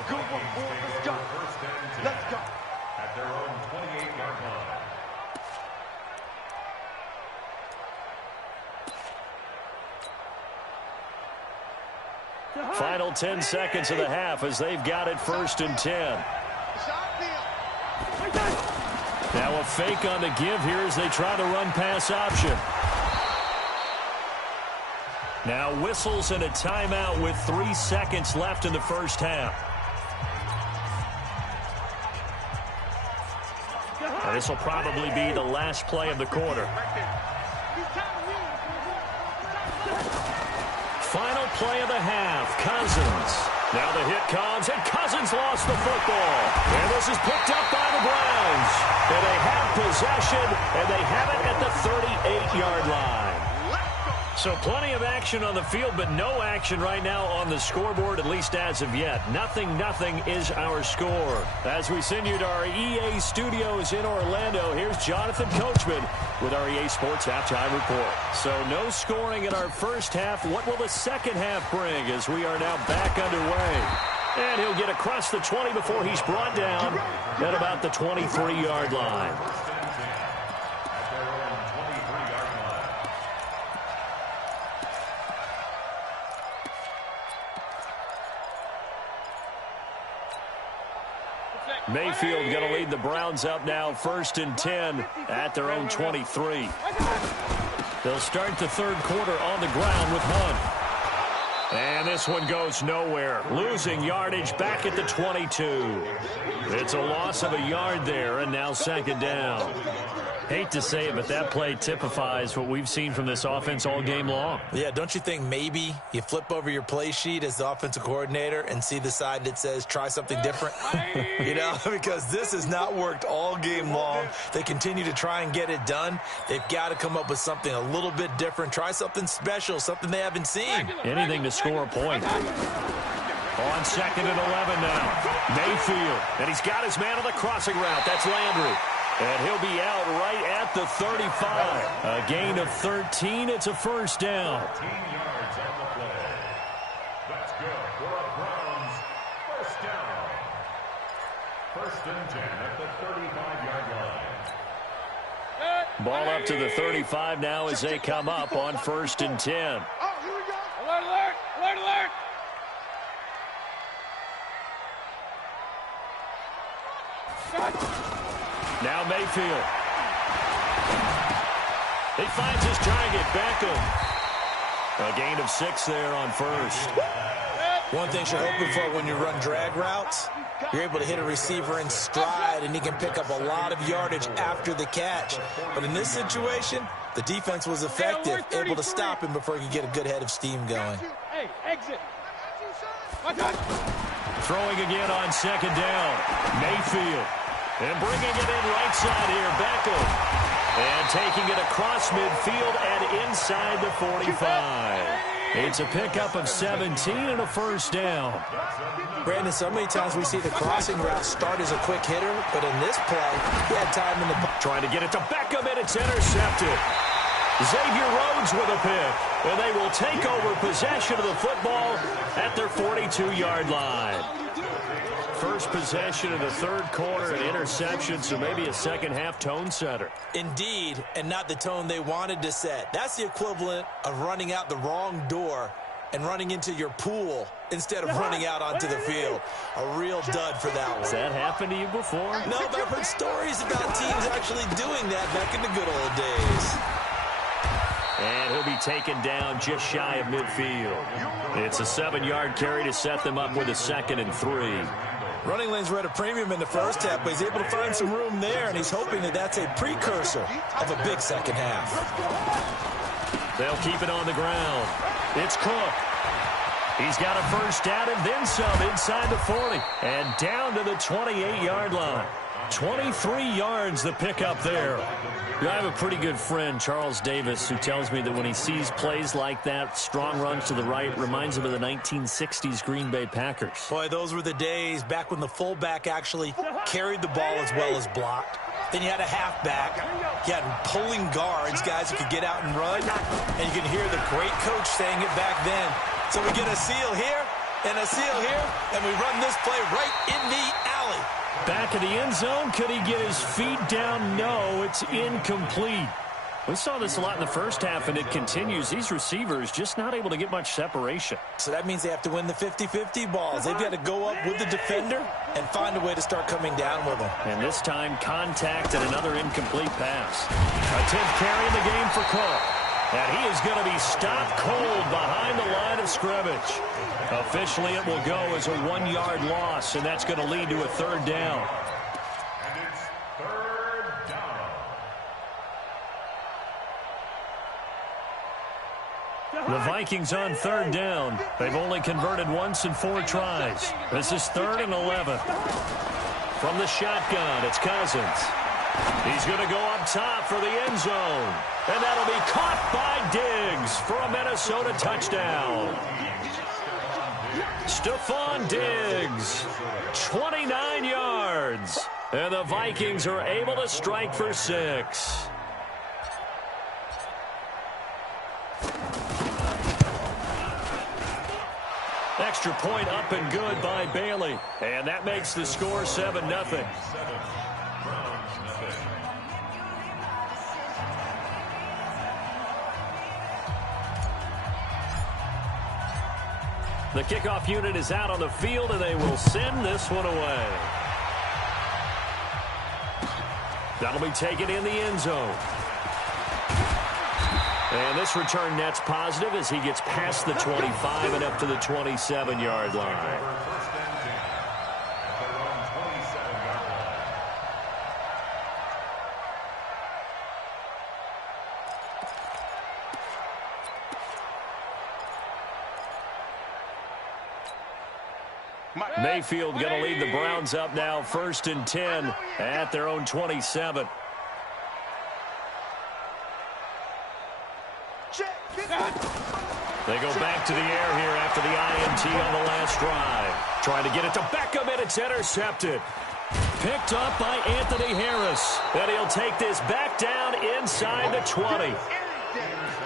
Good one, boy. Let's go. Let's go. At their own 28-yard line. Final 10 seconds of the half as they've got it 1st and 10. Now a fake on the give here as they try the run-pass option. Now whistles and a timeout with 3 seconds left in the first half. Now this will probably be the last play of the quarter. Final play of the half, Cousins. Now the hit comes, and Cousins lost the football. And this is picked up by the Browns. And they have possession, and they have it at the 38-yard line. So plenty of action on the field, but no action right now on the scoreboard, at least as of yet. 0-0 is our score. As we send you to our EA studios in Orlando, here's Jonathan Coachman with our EA Sports Halftime Report. So no scoring in our first half. What will the second half bring as we are now back underway? And he'll get across the 20 before he's brought down at about the 23-yard line. Mayfield going to lead the Browns up now 1st and 10 at their own 23. They'll start the third quarter on the ground with Hunt. And this one goes nowhere. Losing yardage back at the 22. It's a loss of a yard there, and now 2nd down. Hate to say it, but that play typifies what we've seen from this offense all game long. Yeah, don't you think maybe you flip over your play sheet as the offensive coordinator and see the side that says try something different? You know, because this has not worked all game long. They continue to try and get it done. They've got to come up with something a little bit different. Try something special, something they haven't seen. Anything to score a point. On 2nd and 11 now. Mayfield, and he's got his man on the crossing route. That's Landry. And he'll be out right at the 35. A gain of 13. It's a 1st down. 13 yards on the play. That's good for a Browns 1st down. 1st and 10 at the 35-yard line. Ball up to the 35 now as they come up on 1st and 10. Oh, here we go. Alert, alert, alert, alert. Now Mayfield. He finds his target, Beckham. A gain of 6 there on 1st. One thing you're hoping for when you run drag routes, you're able to hit a receiver in stride, and he can pick up a lot of yardage after the catch. But in this situation, the defense was effective, able to stop him before he could get a good head of steam going. Hey, exit. Throwing again on 2nd down. Mayfield. And bringing it in right side here, Beckham. And taking it across midfield and inside the 45. It's a pickup of 17 and a 1st down. Brandon, so many times we see the crossing route start as a quick hitter, but in this play, he had time in the... Trying to get it to Beckham, and it's intercepted. Xavier Rhodes with a pick, and they will take over possession of the football at their 42-yard line. First possession of the third quarter, an interception, so maybe a second half tone setter. Indeed, and not the tone they wanted to set. That's the equivalent of running out the wrong door and running into your pool instead of running out onto the field. A real dud for that one. Has that happened to you before? No, but I've heard stories about teams actually doing that back in the good old days. And he'll be taken down just shy of midfield. It's a 7-yard carry to set them up with a 2nd and 3. Running lanes were at a premium in the first half, but he's able to find some room there, and he's hoping that that's a precursor of a big second half. They'll keep it on the ground. It's Cook. He's got a 1st down and then some inside the 40. And down to the 28-yard line. 23 yards the pickup there. I have a pretty good friend, Charles Davis, who tells me that when he sees plays like that, strong runs to the right, reminds him of the 1960s Green Bay Packers. Boy, those were the days back when the fullback actually carried the ball as well as blocked. Then you had a halfback. You had pulling guards, guys who could get out and run. And you can hear the great coach saying it back then. So we get a seal here and a seal here, and we run this play right in the alley. Back of the end zone. Could he get his feet down? No, it's incomplete. We saw this a lot in the first half, and it continues. These receivers just not able to get much separation. So that means they have to win the 50-50 balls. They've got to go up with the defender and find a way to start coming down with them. And this time, contact and another incomplete pass. A 10th carry in the game for Cook. And he is going to be stopped cold behind the line of scrimmage. Officially, it will go as a 1-yard loss, and that's going to lead to a third down. And it's third down. The Vikings on third down. They've only converted once in 4 tries. This is 3rd and 11. From the shotgun, it's Cousins. He's going to go up top for the end zone. And that'll be caught by Diggs for a Minnesota touchdown. Stephon Diggs, 29 yards. And the Vikings are able to strike for 6. Extra point up and good by Bailey. And that makes the score 7-0. The kickoff unit is out on the field, and they will send this one away. That'll be taken in the end zone. And this return net's positive as he gets past the 25 and up to the 27-yard line. Mayfield going to lead the Browns up now, 1st and 10 at their own 27. They go back to the air here after the INT on the last drive. Trying to get it to Beckham, and it's intercepted. Picked up by Anthony Harris. And he'll take this back down inside the 20.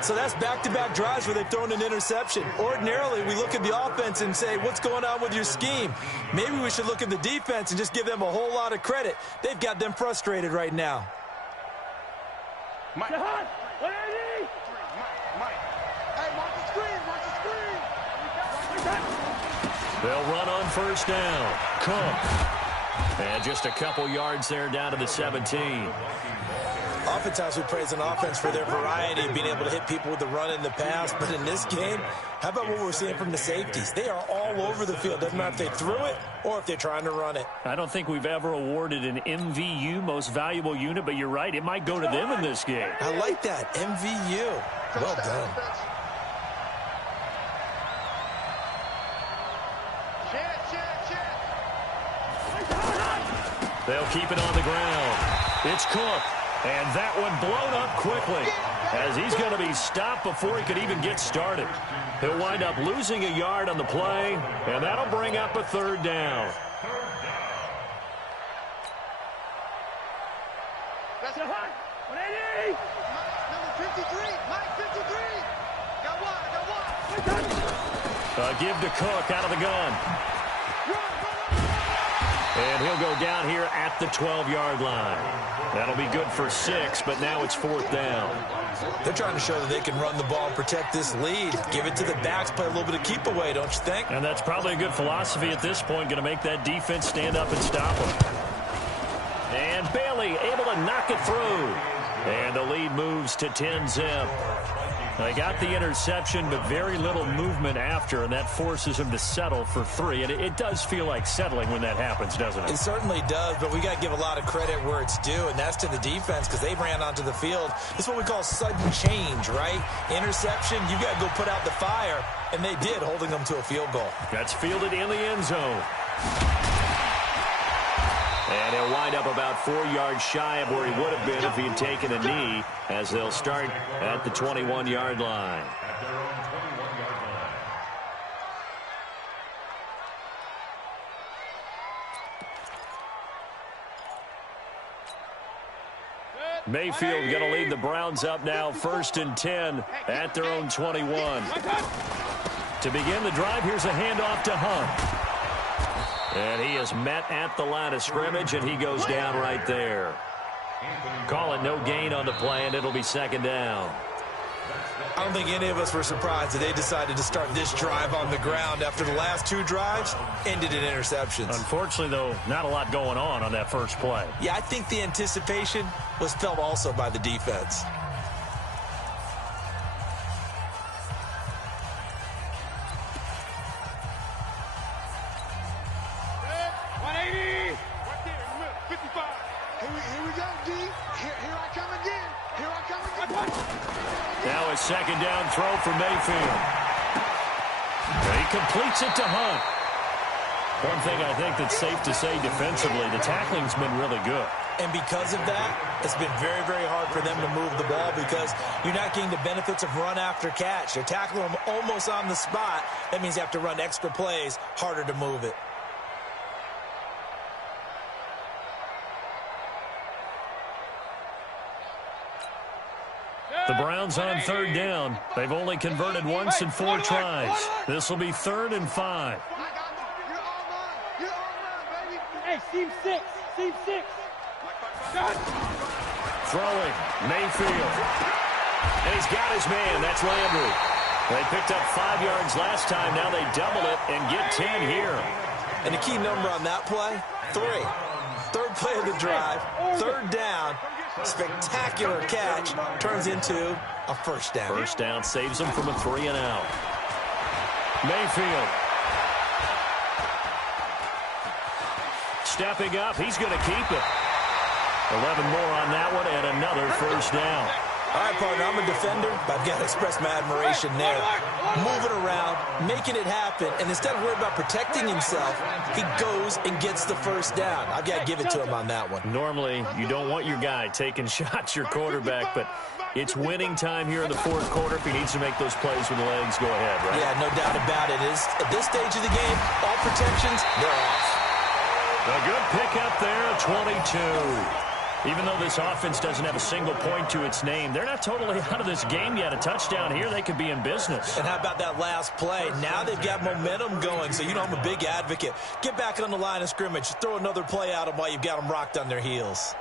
So that's back-to-back drives where they've thrown an interception. Ordinarily, we look at the offense and say, what's going on with your scheme? Maybe we should look at the defense and just give them a whole lot of credit. They've got them frustrated right now. Mike. Hey, watch the screen, watch the screen. They'll run on 1st down. Cook. And just a couple yards there down to the 17. Oftentimes we praise an offense for their variety, being able to hit people with the run and the pass. But in this game, how about what we're seeing from the safeties? They are all over the field. Doesn't matter if they threw it or if they're trying to run it. I don't think we've ever awarded an MVU, most valuable unit, but you're right. It might go to them in this game. I like that. MVU. Well done. They'll keep it on the ground. It's Cook. And that one blown up quickly as he's going to be stopped before he could even get started. He'll wind up losing a yard on the play, and that'll bring up a 3rd down. That's a hot. 180. Number 53. Mike 53. Got one. Give to Cook out of the gun. And he'll go down here at the 12-yard line. That'll be good for 6, but now it's 4th down. They're trying to show that they can run the ball and protect this lead. Give it to the backs, play a little bit of keep away, don't you think? And that's probably a good philosophy at this point, going to make that defense stand up and stop them. And Bailey able to knock it through. And the lead moves to 10-zip. They got the interception, but very little movement after, and that forces them to settle for 3. And it does feel like settling when that happens, doesn't it? It certainly does, but we got to give a lot of credit where it's due, and that's to the defense because they ran onto the field. It's what we call sudden change, right? Interception, you got to go put out the fire, and they did, holding them to a field goal. That's fielded in the end zone. And he'll wind up about 4 yards shy of where he would have been if he had taken a knee, as they'll start at the 21-yard line. At their own 21-yard line. Mayfield going to lead the Browns up now, 1st and 10 at their own 21. To begin the drive, here's a handoff to Hunt. And he is met at the line of scrimmage, and he goes down right there. Call it no gain on the play, and it'll be 2nd down. I don't think any of us were surprised that they decided to start this drive on the ground after the last 2 drives ended in interceptions. Unfortunately, though, not a lot going on that first play. Yeah, I think the anticipation was felt also by the defense. Now a 2nd down throw for Mayfield. He completes it to Hunt. One thing I think that's safe to say defensively, the tackling's been really good. And because of that, it's been very, very hard for them to move the ball because you're not getting the benefits of run after catch. You're tackling them almost on the spot. That means you have to run extra plays, harder to move it. The Browns on 3rd down. They've only converted once in 4 tries. This will be 3rd and 5. Hey, Steve 6. Steve 6. Throwing. Mayfield. And he's got his man. That's Landry. They picked up 5 yards last time. Now they double it and get 10 here. And the key number on that play, 3. 3rd play of the drive, 3rd down. Spectacular catch turns into a 1st down. 1st down saves them from a 3 and out. Mayfield. Stepping up. He's going to keep it. 11 more on that one and another 1st down. All right, partner, I'm a defender, but I've got to express my admiration there. Moving around, making it happen, and instead of worrying about protecting himself, he goes and gets the 1st down. I've got to give it to him on that one. Normally, you don't want your guy taking shots, your quarterback, but it's winning time here in the 4th quarter. If he needs to make those plays with the legs, go ahead, right? Yeah, no doubt about it. At this stage of the game, all protections, they're off. A good pickup there, 22. Even though this offense doesn't have a single point to its name, they're not totally out of this game yet. A touchdown here, they could be in business. And how about that last play? Now they've got momentum going, so you know I'm a big advocate. Get back on the line of scrimmage. Throw another play at them while you've got them rocked on their heels.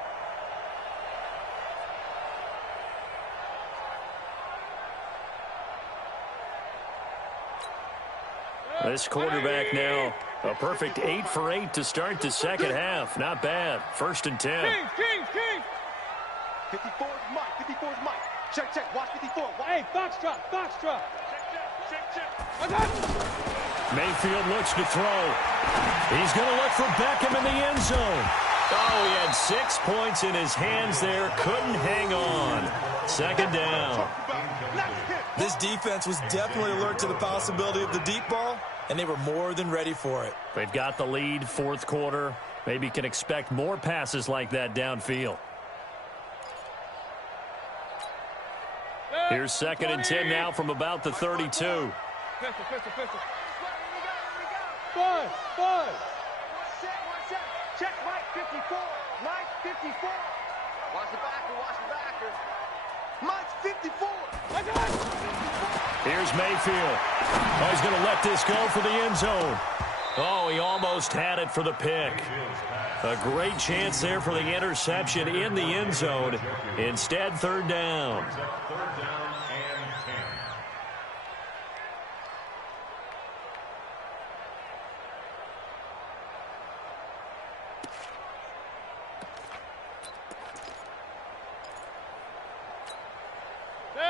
This quarterback now, a perfect 8 for 8 to start the 2nd half. Not bad. 1st and 10. King. 54 is Mike. 54 is Mike. Check. Watch 54. Hey, Foxtrot. Check. Mayfield looks to throw. He's going to look for Beckham in the end zone. Oh, he had 6 points in his hands there. Couldn't hang on. 2nd down. This defense was definitely alert to the possibility of the deep ball, and they were more than ready for it. They've got the lead, 4th quarter. Maybe can expect more passes like that downfield. Here's 2nd and 10 now from about the 32. Pistol. Buzz. Check Mike 54. Mike 54. Watch the backer. Mike's 54. Here's Mayfield. Oh, he's going to let this go for the end zone. Oh, he almost had it for the pick. A great chance there for the interception in the end zone. Instead, 3rd down.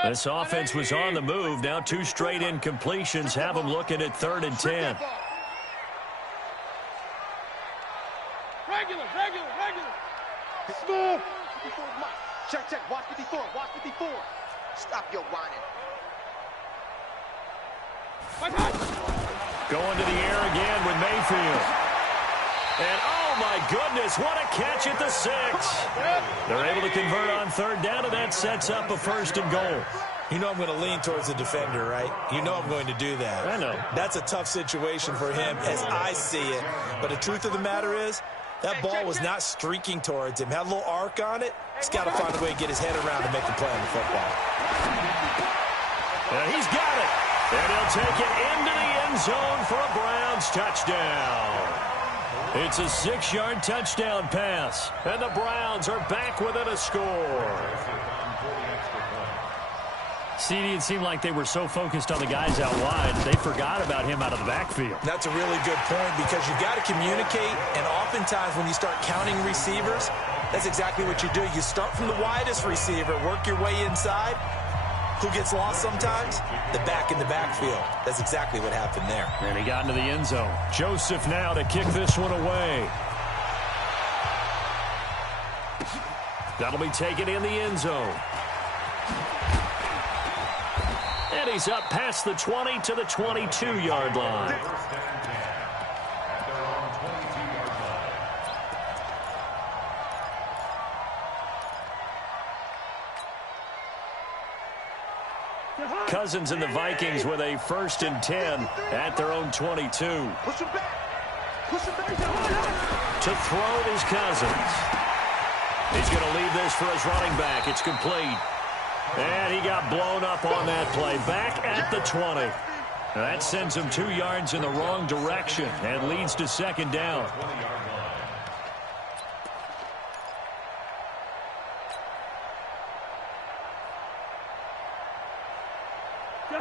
This offense was on the move. Now 2 straight incompletions have them looking at 3rd and 10. Regular. Smooth. 54 Mike. Check. Watch 54. Stop your whining. Going to the air again with Mayfield. And, oh, my goodness, what a catch at the 6. They're able to convert on third down, and that sets up a 1st and goal. You know I'm going to lean towards the defender, right? You know I'm going to do that. I know. That's a tough situation for him as I see it. But the truth of the matter is, that ball was not streaking towards him. Had a little arc on it. He's got to find a way to get his head around to make the play on the football. And he's got it. And he'll take it into the end zone for a Browns touchdown. It's a 6-yard touchdown pass. And the Browns are back within a score. CD, it seemed like they were so focused on the guys out wide, they forgot about him out of the backfield. That's a really good point because you've got to communicate, and oftentimes when you start counting receivers, that's exactly what you do. You start from the widest receiver, work your way inside. Who gets lost sometimes? The back in the backfield. That's exactly what happened there. And he got into the end zone. Joseph now to kick this one away. That'll be taken in the end zone. And he's up past the 20 to the 22-yard line. Cousins and the Vikings with a 1st and 10 at their own 22. Push him back. Push him back. To throw is Cousins. He's going to leave this for his running back. It's complete. And he got blown up on that play. Back at the 20. That sends him 2 yards in the wrong direction and leads to 2nd down.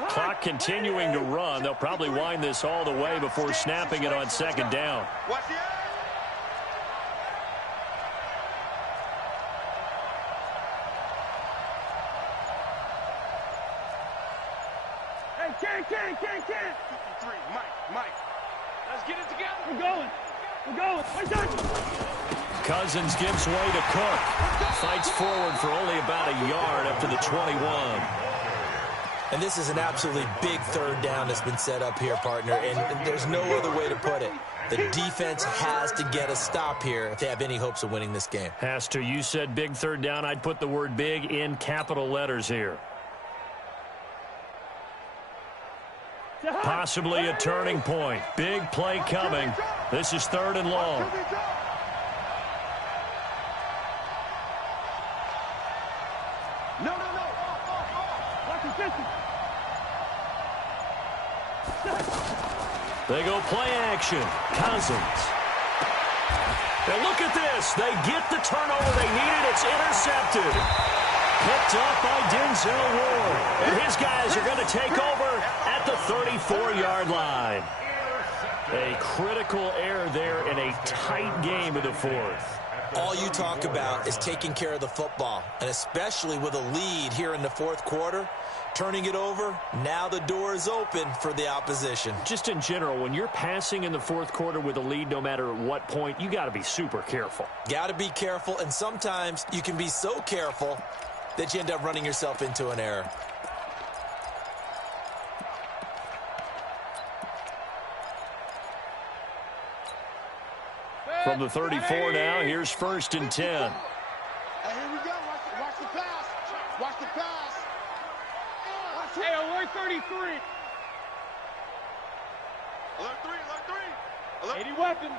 Clock continuing to run. They'll probably wind this all the way before snapping it on 2nd down. Watch the eye. Hey, can't. 53, Mike. Let's get it together. We're going. Cousins gives way to Cook. Fights forward for only about a yard up to the 21. And this is an absolutely big 3rd down that's been set up here, partner, and there's no other way to put it. The defense has to get a stop here if they have any hopes of winning this game. Has to. You said big 3rd down. I'd put the word big in capital letters here. Possibly a turning point. Big play coming. This is 3rd and long. No. Watch his distance. They go play action. Cousins. And look at this. They get the turnover they needed. It's intercepted. Picked up by Denzel Ward. And his guys are going to take over at the 34-yard line. A critical error there in a tight game of the 4th. All you talk about is taking care of the football, and especially with a lead here in the 4th quarter, turning it over, now the door is open for the opposition. Just in general, when you're passing in the 4th quarter with a lead, no matter at what point, you got to be super careful. Got to be careful, and sometimes you can be so careful that you end up running yourself into an error. From the 34 now, here's 1st and 10. Hey, here we go. Watch the pass. Watch the pass. Hey, alert 33. Alert 3. 80 weapon.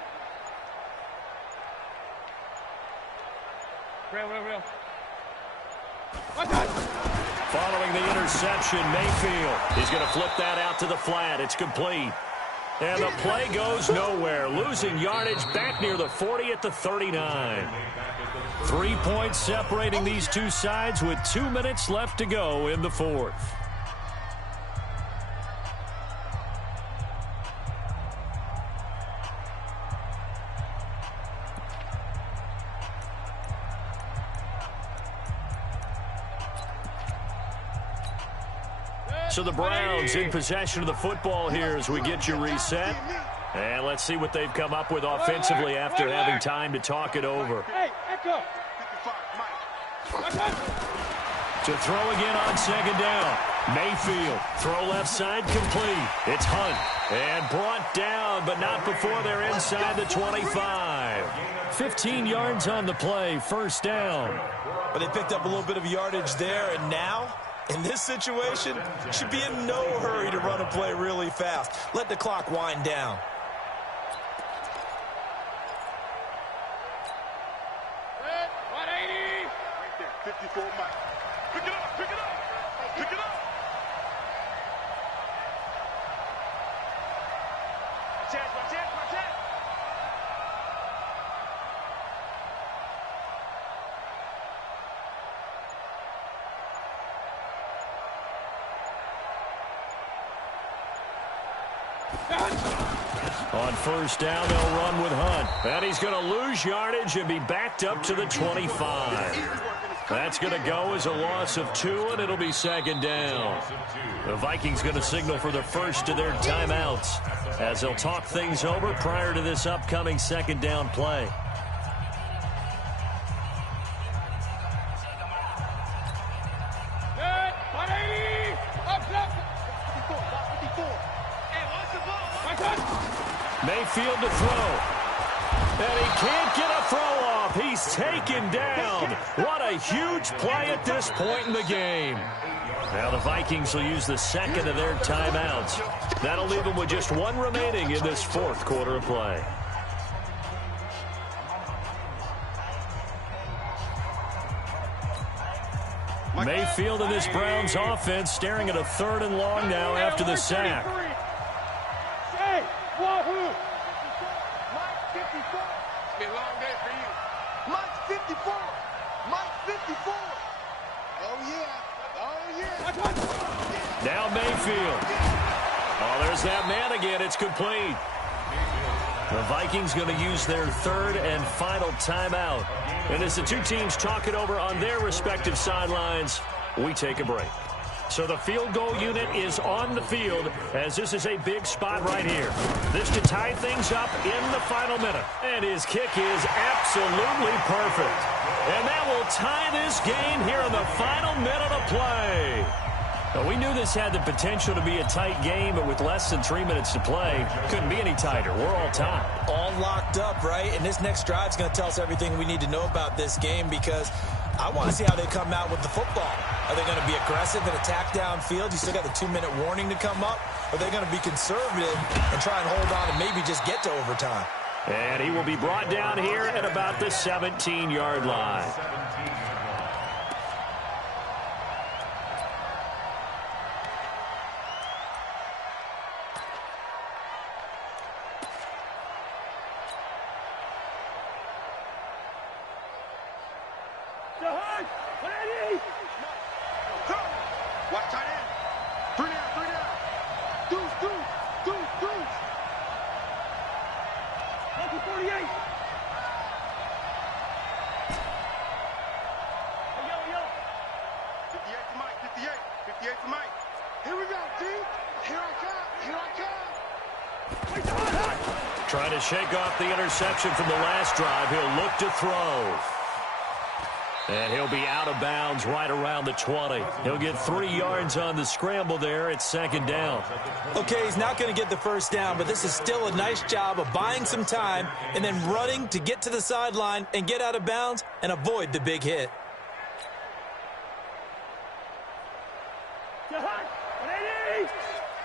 Real. Following the interception, Mayfield is going to flip that out to the flat. It's complete. And the play goes nowhere. Losing yardage back near the 40 at the 39. 3 points separating these two sides with 2 minutes left to go in the 4th. So the Browns in possession of the football here as we get you reset. And let's see what they've come up with offensively after having time to talk it over. Hey, echo. To throw again on 2nd down. Mayfield, throw left side complete. It's Hunt, and brought down, but not before they're inside the 25. 15 yards on the play, first down. But they picked up a little bit of yardage there, and now, in this situation, should be in no hurry to run a play really fast. Let the clock wind down. Red, 180. Right there, 54 Mike. Pick it up, pick it up, pick it up. Watch it. On first down, they'll run with Hunt. And he's going to lose yardage and be backed up to the 25. That's going to go as a loss of 2, and it'll be second down. The Vikings going to signal for the first of their timeouts as they'll talk things over prior to this upcoming second down play. Red, 180. Up, left. 54. Hey, watch the ball. Mayfield to throw. And he can't get a throw off. He's taken down. What a huge play at this point in the game. Now the Vikings will use the second of their timeouts. That'll leave them with just 1 remaining in this fourth quarter of play. Mayfield and this Browns offense staring at a 3rd and long now after the sack. Hey, wahoo! Mike 54. It's been a long day for you. Mike 54. Mike 54. Oh yeah. Now Mayfield. Oh, there's that man again. It's complete. The Vikings going to use their 3rd and final timeout. And as the two teams talk it over on their respective sidelines, we take a break. So the field goal unit is on the field as this is a big spot right here. This to tie things up in the final minute. And his kick is absolutely perfect. And that will tie this game here in the final minute of play. Now, we knew this had the potential to be a tight game, but with less than 3 minutes to play, couldn't be any tighter. We're all tied. All locked up, right? And this next drive is going to tell us everything we need to know about this game because I want to see how they come out with the football. Are they going to be aggressive and attack downfield? You still got the 2-minute warning to come up? Or are they going to be conservative and try and hold on and maybe just get to overtime? And he will be brought down here at about the 17-yard line. Watch tight end. 3 down. Deuce. 48. Hey, yo. 58 to Mike. 58 to Mike. Here we go, D. Here I come. Trying to shake off the interception from the last drive. He'll look to throw. And he'll be out of bounds right around the 20. He'll get 3 yards on the scramble there at second down. Okay, he's not going to get the first down, but this is still a nice job of buying some time and then running to get to the sideline and get out of bounds and avoid the big hit.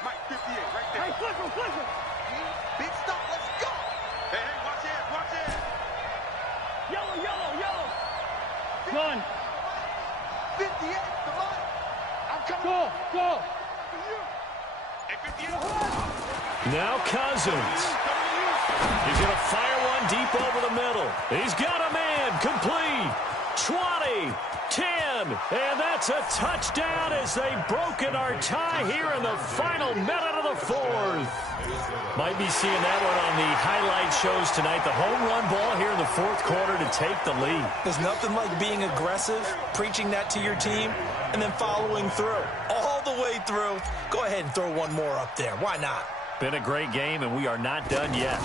Mike 58 right there. Hey, flip him. Big stop. Let's go. Hey, watch it. Yellow. Run. 58 to Mike. I'm coming. Go. Hey, 58. Now Cousins. He's going to fire one deep over the middle. He's got a man. Complete. 20, 10, and that's a touchdown as they've broken our tie here in the final minute of the fourth. Might be seeing that one on the highlight shows tonight. The home run ball here in the fourth quarter to take the lead. There's nothing like being aggressive, preaching that to your team, and then following through. All the way through. Go ahead and throw one more up there. Why not? Been a great game, and we are not done yet.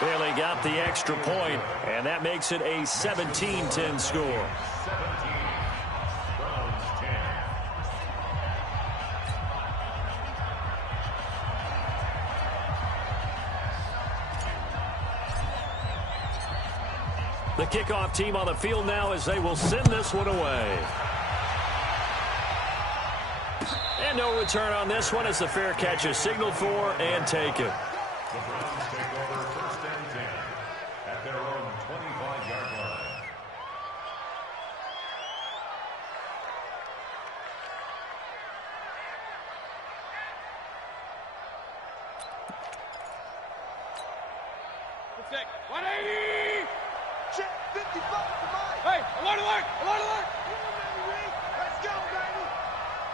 Barely got the extra point, and that makes it a 17-10 score. The kickoff team on the field now as they will send this one away. And no return on this one as the fair catch is signaled for and taken. The Browns take over 1st and 10 at their own 25-yard line. Protect. 180! Check 55 to Mike. Hey, alert, alert, alert, alert! Let's go, baby!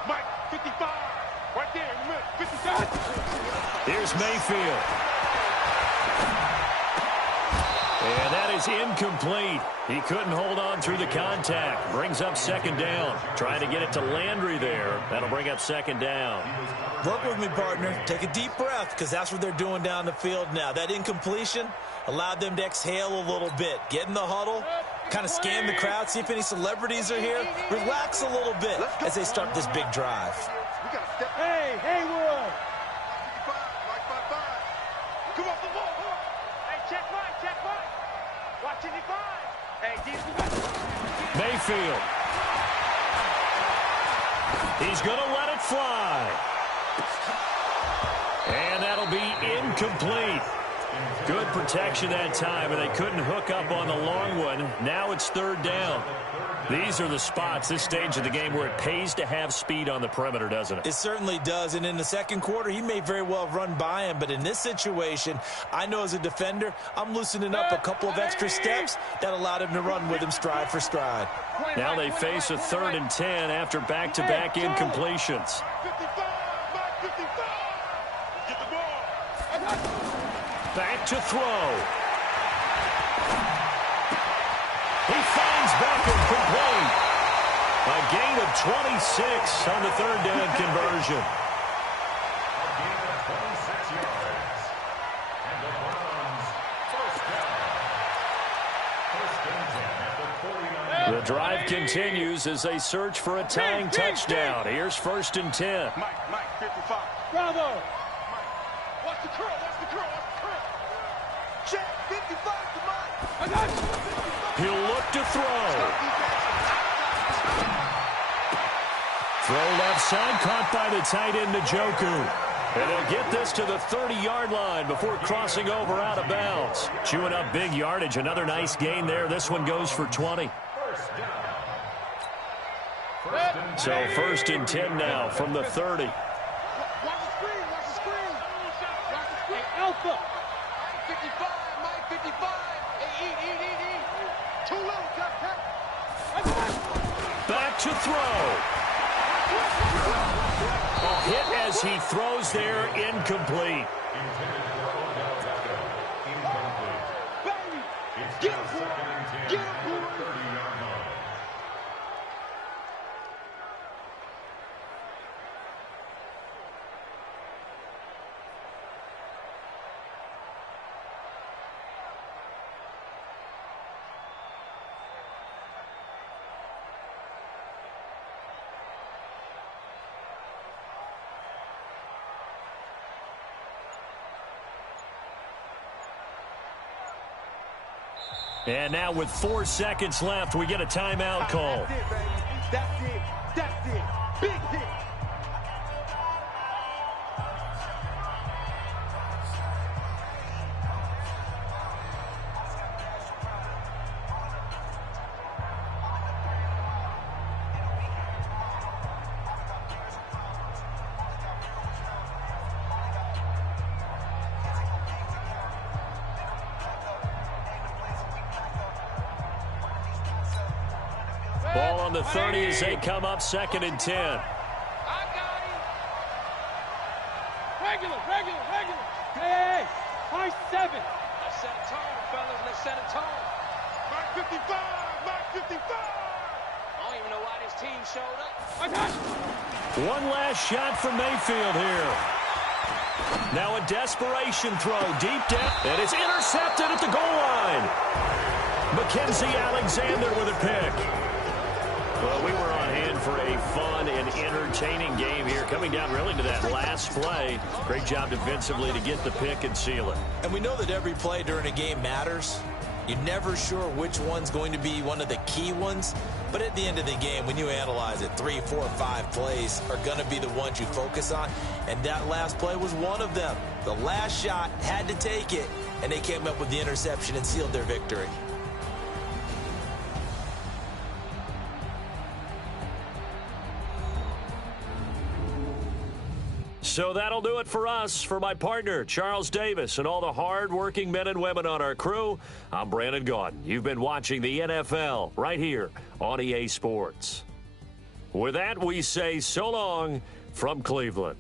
Mike, 55. Right there in the middle. 55. Here's Mayfield. And that is incomplete. He couldn't hold on through the contact. Brings up 2nd down. Trying to get it to Landry there. That'll bring up 2nd down. Work with me, partner. Take a deep breath, because that's what they're doing down the field now. That incompletion allowed them to exhale a little bit. Get in the huddle, kind of scan the crowd, see if any celebrities are here. Relax a little bit as they start this big drive. We got to step. Hey, Haywood! 55, Mike 55. Come off the ball, come on. Hey, check Mike. Watch 55. Hey, Mayfield. He's going to let it fly. And that'll be incomplete. Good protection that time, and they couldn't hook up on the long one. Now it's 3rd down. These are the spots, this stage of the game, where it pays to have speed on the perimeter, doesn't it? It certainly does, and in the 2nd quarter, he may very well run by him, but in this situation, I know as a defender, I'm loosening up a couple of extra steps that allowed him to run with him stride for stride. Now they face a 3rd and 10 after back-to-back incompletions. 55, Mike 55. Get the ball. Back to throw. He finds Beckham complete. A gain of 26 on the 3rd down conversion. A gain of 26 yards. And the Browns 1st down. 1st and 10 at the 49. The drive continues as they search for a tying touchdown. Here's 1st and 10. Mike 55. Bravo. Mike. Watch the curl. Check 55 to Mike. I got you. He'll look to throw. Throw left side, caught by the tight end, Njoku. And they'll get this to the 30-yard line before crossing over out of bounds. Chewing up big yardage. Another nice gain there. This one goes for 20. So 1st and 10 now from the 30. Watch the screen. Hey, Alpha. 55, Mike 55. Hey, eat. Too little, Back to throw. A hit as he throws there, incomplete. Get him, boy. And now with 4 seconds left, we get a timeout call. That's it, baby. That's it. Big hit. Ball on the 30 as they come up 2nd and 10. I got him. Regular. Hey, high 7. Let's set a tone, fellas. Let's set a tone. Mark 55. I don't even know why this team showed up. I got you. One last shot from Mayfield here. Now a desperation throw deep down, and it's intercepted at the goal line. Mackenzie Alexander with a pick. Well, we were on hand for a fun and entertaining game here. Coming down really to that last play. Great job defensively to get the pick and seal it. And we know that every play during a game matters. You're never sure which one's going to be one of the key ones, but at the end of the game, when you analyze it, 3, 4, 5 plays are going to be the ones you focus on, and that last play was one of them. The last shot had to take it, and they came up with the interception and sealed their victory. So that'll do it for us. For my partner, Charles Davis, and all the hard-working men and women on our crew, I'm Brandon Gaudin. You've been watching the NFL right here on EA Sports. With that, we say so long from Cleveland.